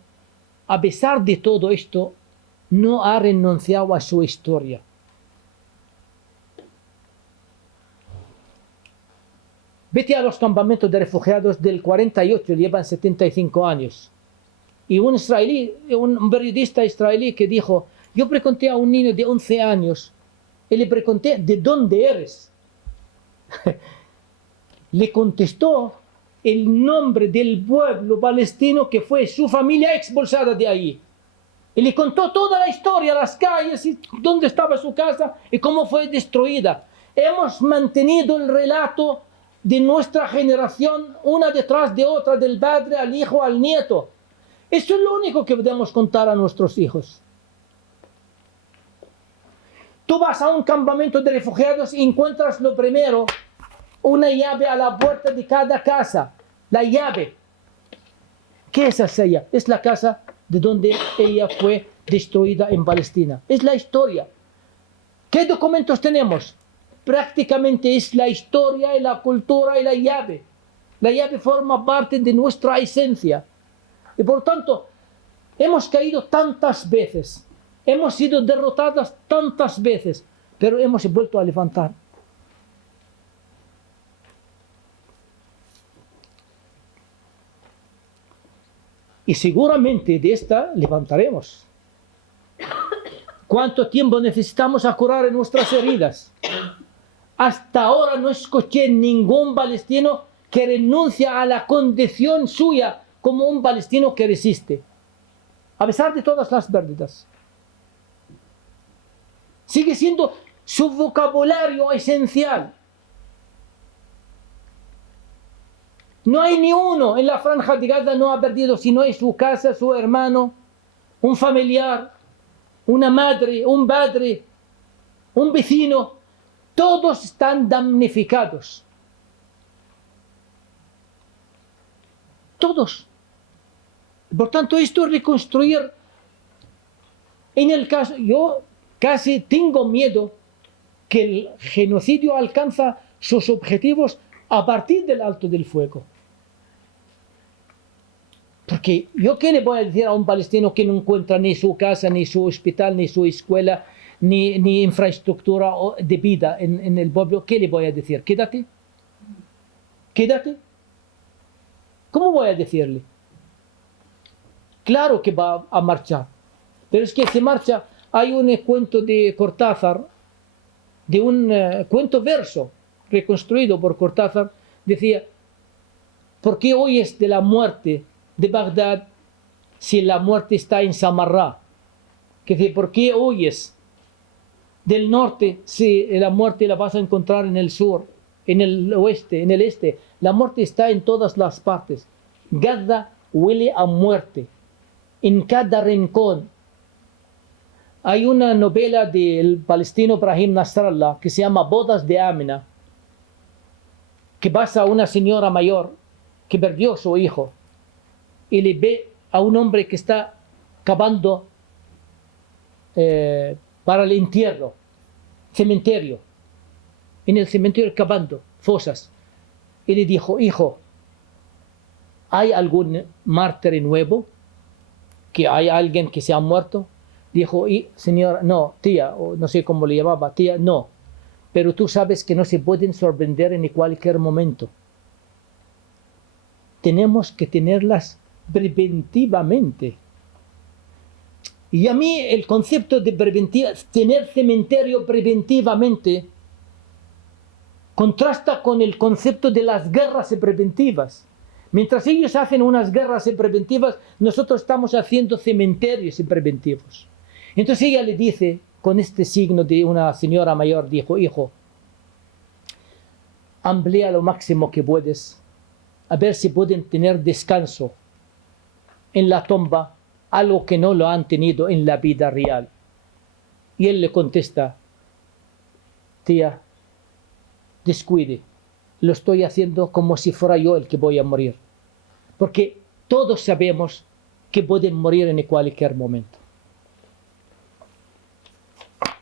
a pesar de todo esto, no ha renunciado a su historia. Vete a los campamentos de refugiados del 48, llevan 75 años. Y un periodista israelí que dijo, yo pregunté a un niño de 11 años, y le pregunté, ¿de dónde eres? le contestó el nombre del pueblo palestino que fue su familia expulsada de ahí. Y le contó toda la historia, las calles, y dónde estaba su casa y cómo fue destruida. Hemos mantenido el relato de nuestra generación una detrás de otra, del padre al hijo al nieto. Eso es lo único que podemos contar a nuestros hijos. Tú vas a un campamento de refugiados y encuentras lo primero, una llave a la puerta de cada casa. La llave. ¿Qué es esa llave? Es la casa de donde ella fue destruida en Palestina. Es la historia. ¿Qué documentos tenemos? Prácticamente es la historia y la cultura y la llave. La llave forma parte de nuestra esencia. Y por tanto, hemos caído tantas veces. Hemos sido derrotadas tantas veces. Pero hemos vuelto a levantar. Y seguramente de esta levantaremos. ¿Cuánto tiempo necesitamos a curar nuestras heridas? Hasta ahora no escuché ningún palestino que renuncia a la condición suya como un palestino que resiste. A pesar de todas las pérdidas. Sigue siendo su vocabulario esencial. No hay ni uno en la franja de Gaza no ha perdido, si no es su casa, su hermano, un familiar, una madre, un padre, un vecino. Todos están damnificados. Todos. Por tanto, esto es reconstruir. En el caso, yo casi tengo miedo que el genocidio alcanza sus objetivos a partir del alto del fuego. Porque yo qué le voy a decir a un palestino que no encuentra ni su casa, ni su hospital, ni su escuela, ni infraestructura de vida en el pueblo, ¿qué le voy a decir? Quédate. Quédate. ¿Cómo voy a decirle? Claro que va a marchar. Pero es que se marcha, hay un cuento de Cortázar, de un cuento verso reconstruido por Cortázar, decía, ¿por qué oyes de la muerte de Bagdad si la muerte está en Samarra? Que dice, ¿por qué oyes del norte si la muerte la vas a encontrar en el sur, en el oeste, en el este? La muerte está en todas las partes. Gaza huele a muerte en cada rincón. Hay una novela del palestino Brahim Nasrallah que se llama Bodas de Amina, que basa a una señora mayor que perdió a su hijo y le ve a un hombre que está cavando para el entierro, cementerio, en el cementerio cavando fosas. Y le dijo, hijo, ¿hay algún mártir nuevo? ¿Que hay alguien que se ha muerto? Dijo, señora, no, tía, o no sé cómo le llamaba, tía, no. Pero tú sabes que no se pueden sorprender en cualquier momento. Tenemos que tenerlas preventivamente. Y a mí el concepto de tener cementerio preventivamente contrasta con el concepto de las guerras preventivas. Mientras ellos hacen unas guerras preventivas, nosotros estamos haciendo cementerios preventivos. Entonces ella le dice, con este signo de una señora mayor, dijo, hijo, amplía lo máximo que puedes, a ver si pueden tener descanso en la tumba, algo que no lo han tenido en la vida real. Y él le contesta, tía, descuide, lo estoy haciendo como si fuera yo el que voy a morir. Porque todos sabemos que pueden morir en cualquier momento.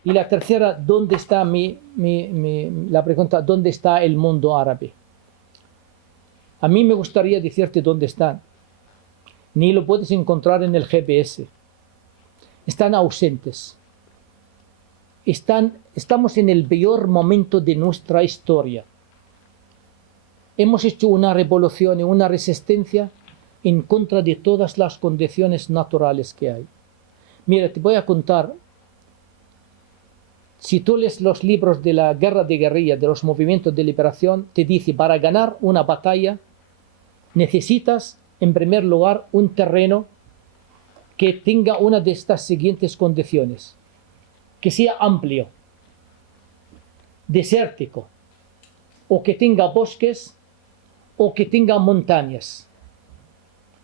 Y la tercera, ¿dónde está la pregunta, ¿dónde está el mundo árabe? A mí me gustaría decirte dónde están. Ni lo puedes encontrar en el GPS. Están ausentes. Estamos en el peor momento de nuestra historia. Hemos hecho una revolución y una resistencia en contra de todas las condiciones naturales que hay. Mira, te voy a contar si tú lees los libros de la guerra de guerrilla, de los movimientos de liberación, te dice, para ganar una batalla necesitas, en primer lugar, un terreno que tenga una de estas siguientes condiciones. Que sea amplio, desértico, o que tenga bosques, o que tenga montañas.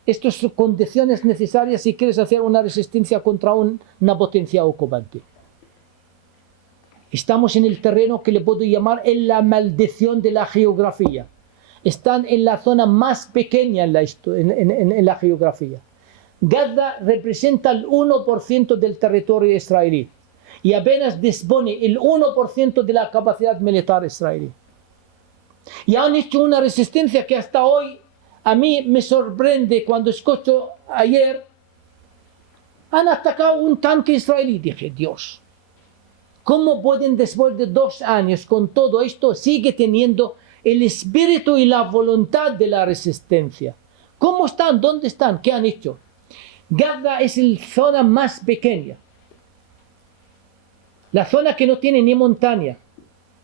Estas son condiciones necesarias si quieres hacer una resistencia contra una potencia ocupante. Estamos en el terreno que le puedo llamar en la maldición de la geografía. Están en la zona más pequeña en la geografía. Gaza representa el 1% del territorio israelí y apenas dispone el 1% de la capacidad militar israelí. Y han hecho una resistencia que hasta hoy a mí me sorprende cuando escucho ayer, han atacado un tanque israelí. Dije, Dios, ¿cómo pueden después de 2 años con todo esto sigue teniendo el espíritu y la voluntad de la resistencia? ¿Cómo están? ¿Dónde están? ¿Qué han hecho? Gaza es la zona más pequeña. La zona que no tiene ni montaña,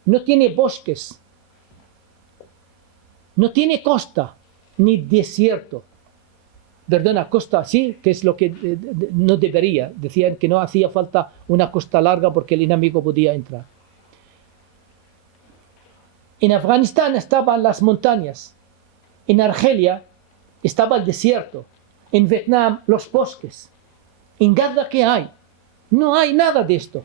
no tiene bosques, no tiene costa, ni desierto. Perdona, costa sí, que es lo que no debería. Decían que no hacía falta una costa larga porque el enemigo podía entrar. En Afganistán estaban las montañas. En Argelia estaba el desierto. En Vietnam los bosques. En Gaza, ¿qué hay? No hay nada de esto.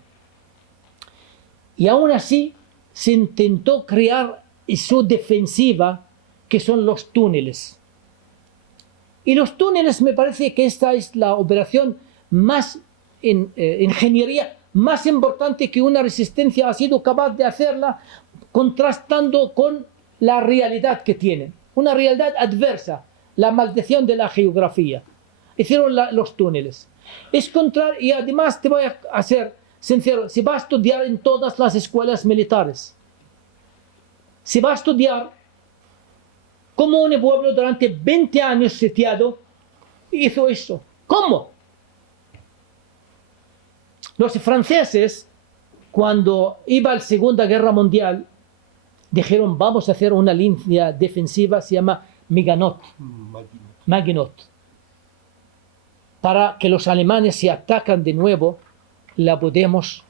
Y aún así se intentó crear su defensiva, que son los túneles. Y los túneles, me parece que esta es la operación más, ingeniería más importante que una resistencia ha sido capaz de hacerla, contrastando con la realidad que tienen. Una realidad adversa, la maldición de la geografía. Hicieron los túneles. Es contrario, y además te voy a ser sincero, se va a estudiar en todas las escuelas militares. Se va a estudiar cómo un pueblo durante 20 años sitiado hizo eso. ¿Cómo? Los franceses, cuando iba a la Segunda Guerra Mundial, dijeron, vamos a hacer una línea defensiva, se llama Maginot. Para que los alemanes, si atacan de nuevo, la podemos,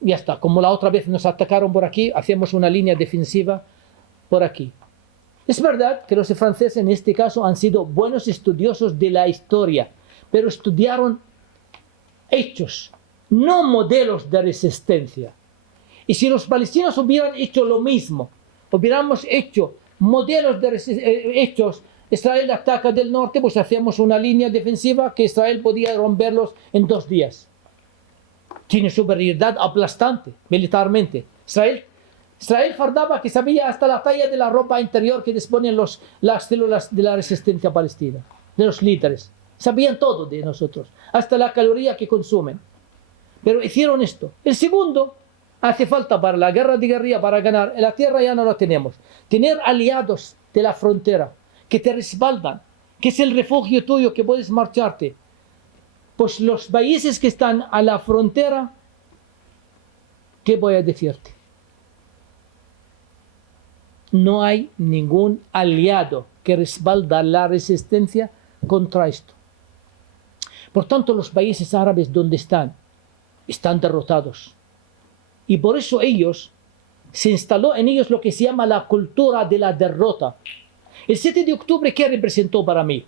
ya está, como la otra vez nos atacaron por aquí, hacemos una línea defensiva por aquí. Es verdad que los franceses en este caso han sido buenos estudiosos de la historia, pero estudiaron hechos, no modelos de resistencia. Y si los palestinos hubieran hecho lo mismo, hubiéramos hecho modelos de hechos, Israel ataca del norte, pues hacemos una línea defensiva que Israel podía romperlos en 2 días. Tiene superioridad aplastante militarmente. Israel fardaba que sabía hasta la talla de la ropa interior que disponen las células de la resistencia palestina, de los líderes. Sabían todo de nosotros, hasta la caloría que consumen. Pero hicieron esto. El segundo, hace falta para la guerra de guerrilla, para ganar. En la tierra ya no lo tenemos. Tener aliados de la frontera que te respaldan, que es el refugio tuyo, que puedes marcharte. Pues los países que están a la frontera, ¿qué voy a decirte? No hay ningún aliado que respalda la resistencia contra esto. Por tanto, los países árabes donde están derrotados. Y por eso se instaló en ellos lo que se llama la cultura de la derrota. El 7 de octubre, ¿qué representó para mí?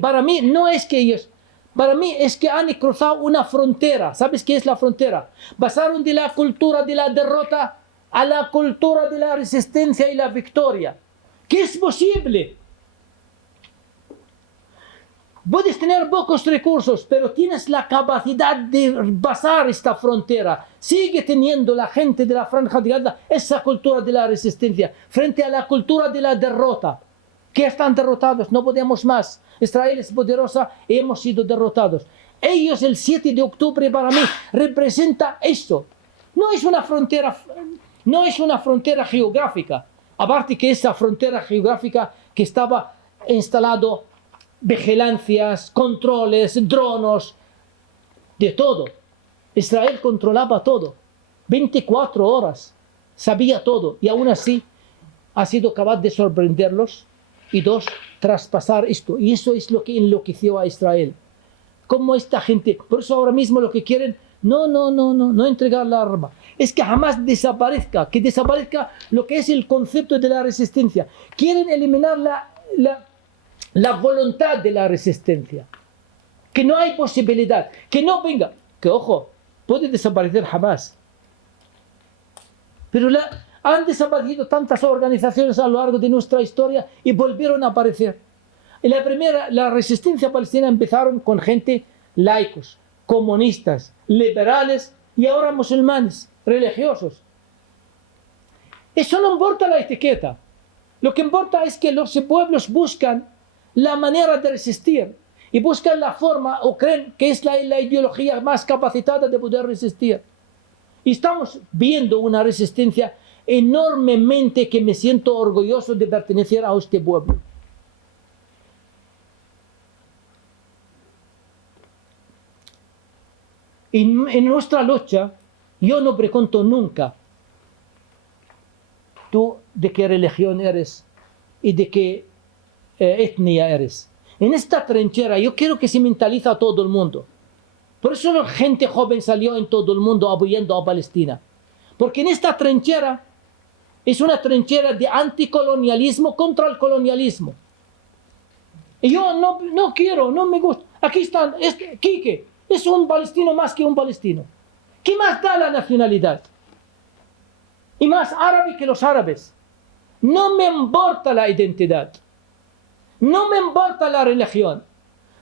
Para mí no es que ellos, para mí es que han cruzado una frontera. ¿Sabes qué es la frontera? Pasaron de la cultura de la derrota a la cultura de la resistencia y la victoria. ¿Qué es posible? Puedes tener pocos recursos, pero tienes la capacidad de pasar esta frontera. Sigue teniendo la gente de la Franja de Gaza esa cultura de la resistencia frente a la cultura de la derrota. Que están derrotados, no podemos más. Israel es poderosa y hemos sido derrotados. Ellos, el 7 de octubre para mí representa eso. No es una frontera geográfica. Aparte que esa frontera geográfica que estaba instalado vigilancias, controles, drones, de todo. Israel controlaba todo, 24 horas, sabía todo y aún así ha sido capaz de sorprenderlos y dos, traspasar esto. Y eso es lo que enloqueció a Israel. Como esta gente, por eso ahora mismo lo que quieren, no entregar la arma. Es que jamás desaparezca, que desaparezca lo que es el concepto de la resistencia. Quieren eliminar la voluntad de la resistencia. Que no hay posibilidad, que no venga, que ojo, puede desaparecer jamás. Pero han desaparecido tantas organizaciones a lo largo de nuestra historia y volvieron a aparecer. En la resistencia palestina empezaron con gente laicos, comunistas, liberales y ahora musulmanes, religiosos. Eso no importa la etiqueta. Lo que importa es que los pueblos buscan la manera de resistir y buscan la forma o creen que es la ideología más capacitada de poder resistir. Y estamos viendo una resistencia enormemente que me siento orgulloso de pertenecer a este pueblo. En nuestra lucha, yo no pregunto nunca tú de qué religión eres y de qué etnia eres. En esta trinchera yo quiero que se mentalice a todo el mundo. Por eso la gente joven salió en todo el mundo apoyando a Palestina. Porque en esta trinchera es una trinchera de anticolonialismo contra el colonialismo. Y yo no quiero, no me gusta. Aquí están, Quique es un palestino más que un palestino. ¿Qué más da la nacionalidad? Y más árabe que los árabes. No me importa la identidad. No me importa la religión.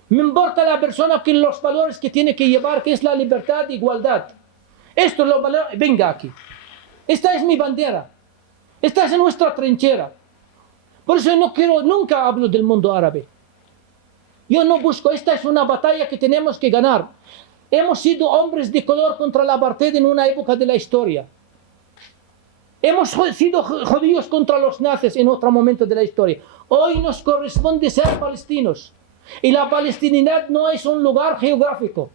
Me importa la persona que los valores que tiene que llevar, que es la libertad e igualdad. Esto es lo valores. Venga aquí. Esta es mi bandera. Esta es nuestra trinchera. Por eso nunca hablo del mundo árabe. Yo no busco, esta es una batalla que tenemos que ganar. Hemos sido hombres de color contra la apartheid en una época de la historia. Hemos sido judíos contra los nazis en otro momento de la historia. Hoy nos corresponde ser palestinos. Y la palestinidad no es un lugar geográfico.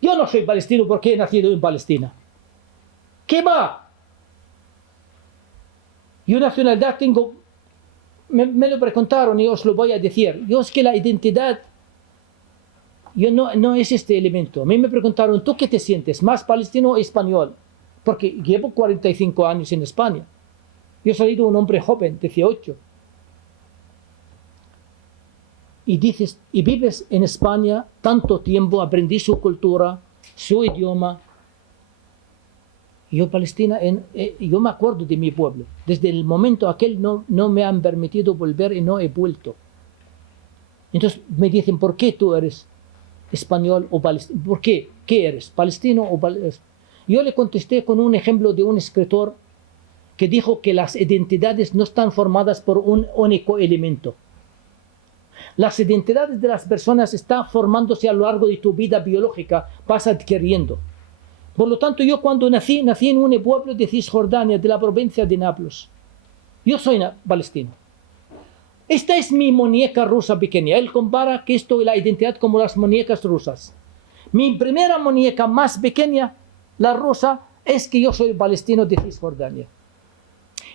Yo no soy palestino porque he nacido en Palestina. ¿Qué va? Yo nacionalidad tengo, me lo preguntaron y os lo voy a decir. Yo es que la identidad, yo no es este elemento. A mí me preguntaron, ¿tú qué te sientes? ¿Más palestino o español? Porque llevo 45 años en España. Yo he salido un hombre joven, 18. Y dices, y vives en España tanto tiempo, aprendí su cultura, su idioma. Yo Palestina, yo me acuerdo de mi pueblo. Desde el momento aquel no me han permitido volver y no he vuelto. Entonces me dicen, ¿por qué tú eres español o palestino? ¿Por qué? ¿Qué eres? ¿Palestino o palestino? Yo le contesté con un ejemplo de un escritor que dijo que las identidades no están formadas por un único elemento. Las identidades de las personas están formándose a lo largo de tu vida biológica, vas adquiriendo. Por lo tanto, yo cuando nací en un pueblo de Cisjordania, de la provincia de Nablus. Yo soy palestino. Esta es mi muñeca rusa pequeña. Él compara que esto y la identidad como las muñecas rusas. Mi primera muñeca más pequeña, la rusa, es que yo soy palestino de Cisjordania.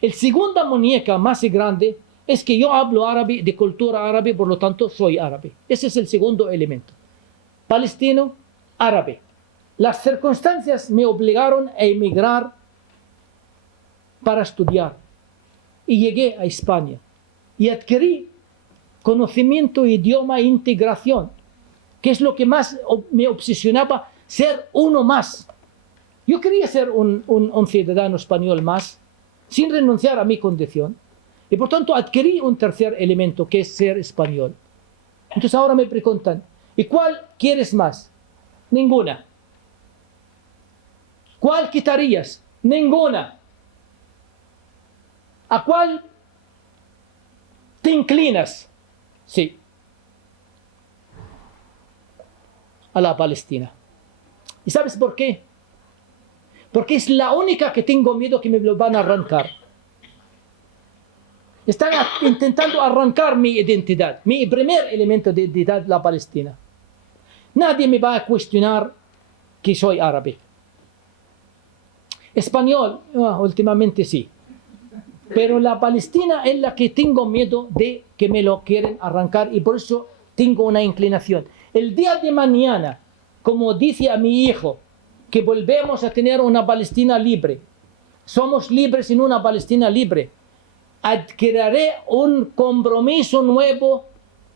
El segunda muñeca más grande es que yo hablo árabe, de cultura árabe, por lo tanto soy árabe. Ese es el segundo elemento. Palestino, árabe. Las circunstancias me obligaron a emigrar para estudiar. Y llegué a España. Y adquirí conocimiento, idioma e integración, que es lo que más me obsesionaba, ser uno más. Yo quería ser un ciudadano español más, sin renunciar a mi condición. Y por tanto adquirí un tercer elemento, que es ser español. Entonces ahora me preguntan, ¿y cuál quieres más? Ninguna. ¿Cuál quitarías? Ninguna. ¿A cuál te inclinas? Sí. A la Palestina. ¿Y sabes por qué? Porque es la única que tengo miedo que me lo van a arrancar. Están intentando arrancar mi identidad, mi primer elemento de identidad, la Palestina. Nadie me va a cuestionar que soy árabe. Español, últimamente sí. Pero la Palestina es la que tengo miedo de que me lo quieren arrancar y por eso tengo una inclinación. El día de mañana, como dice a mi hijo, que volvemos a tener una Palestina libre, somos libres en una Palestina libre, adquiriré un compromiso nuevo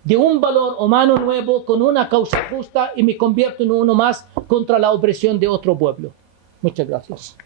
de un valor humano nuevo con una causa justa y me convierto en uno más contra la opresión de otro pueblo. Muchas gracias.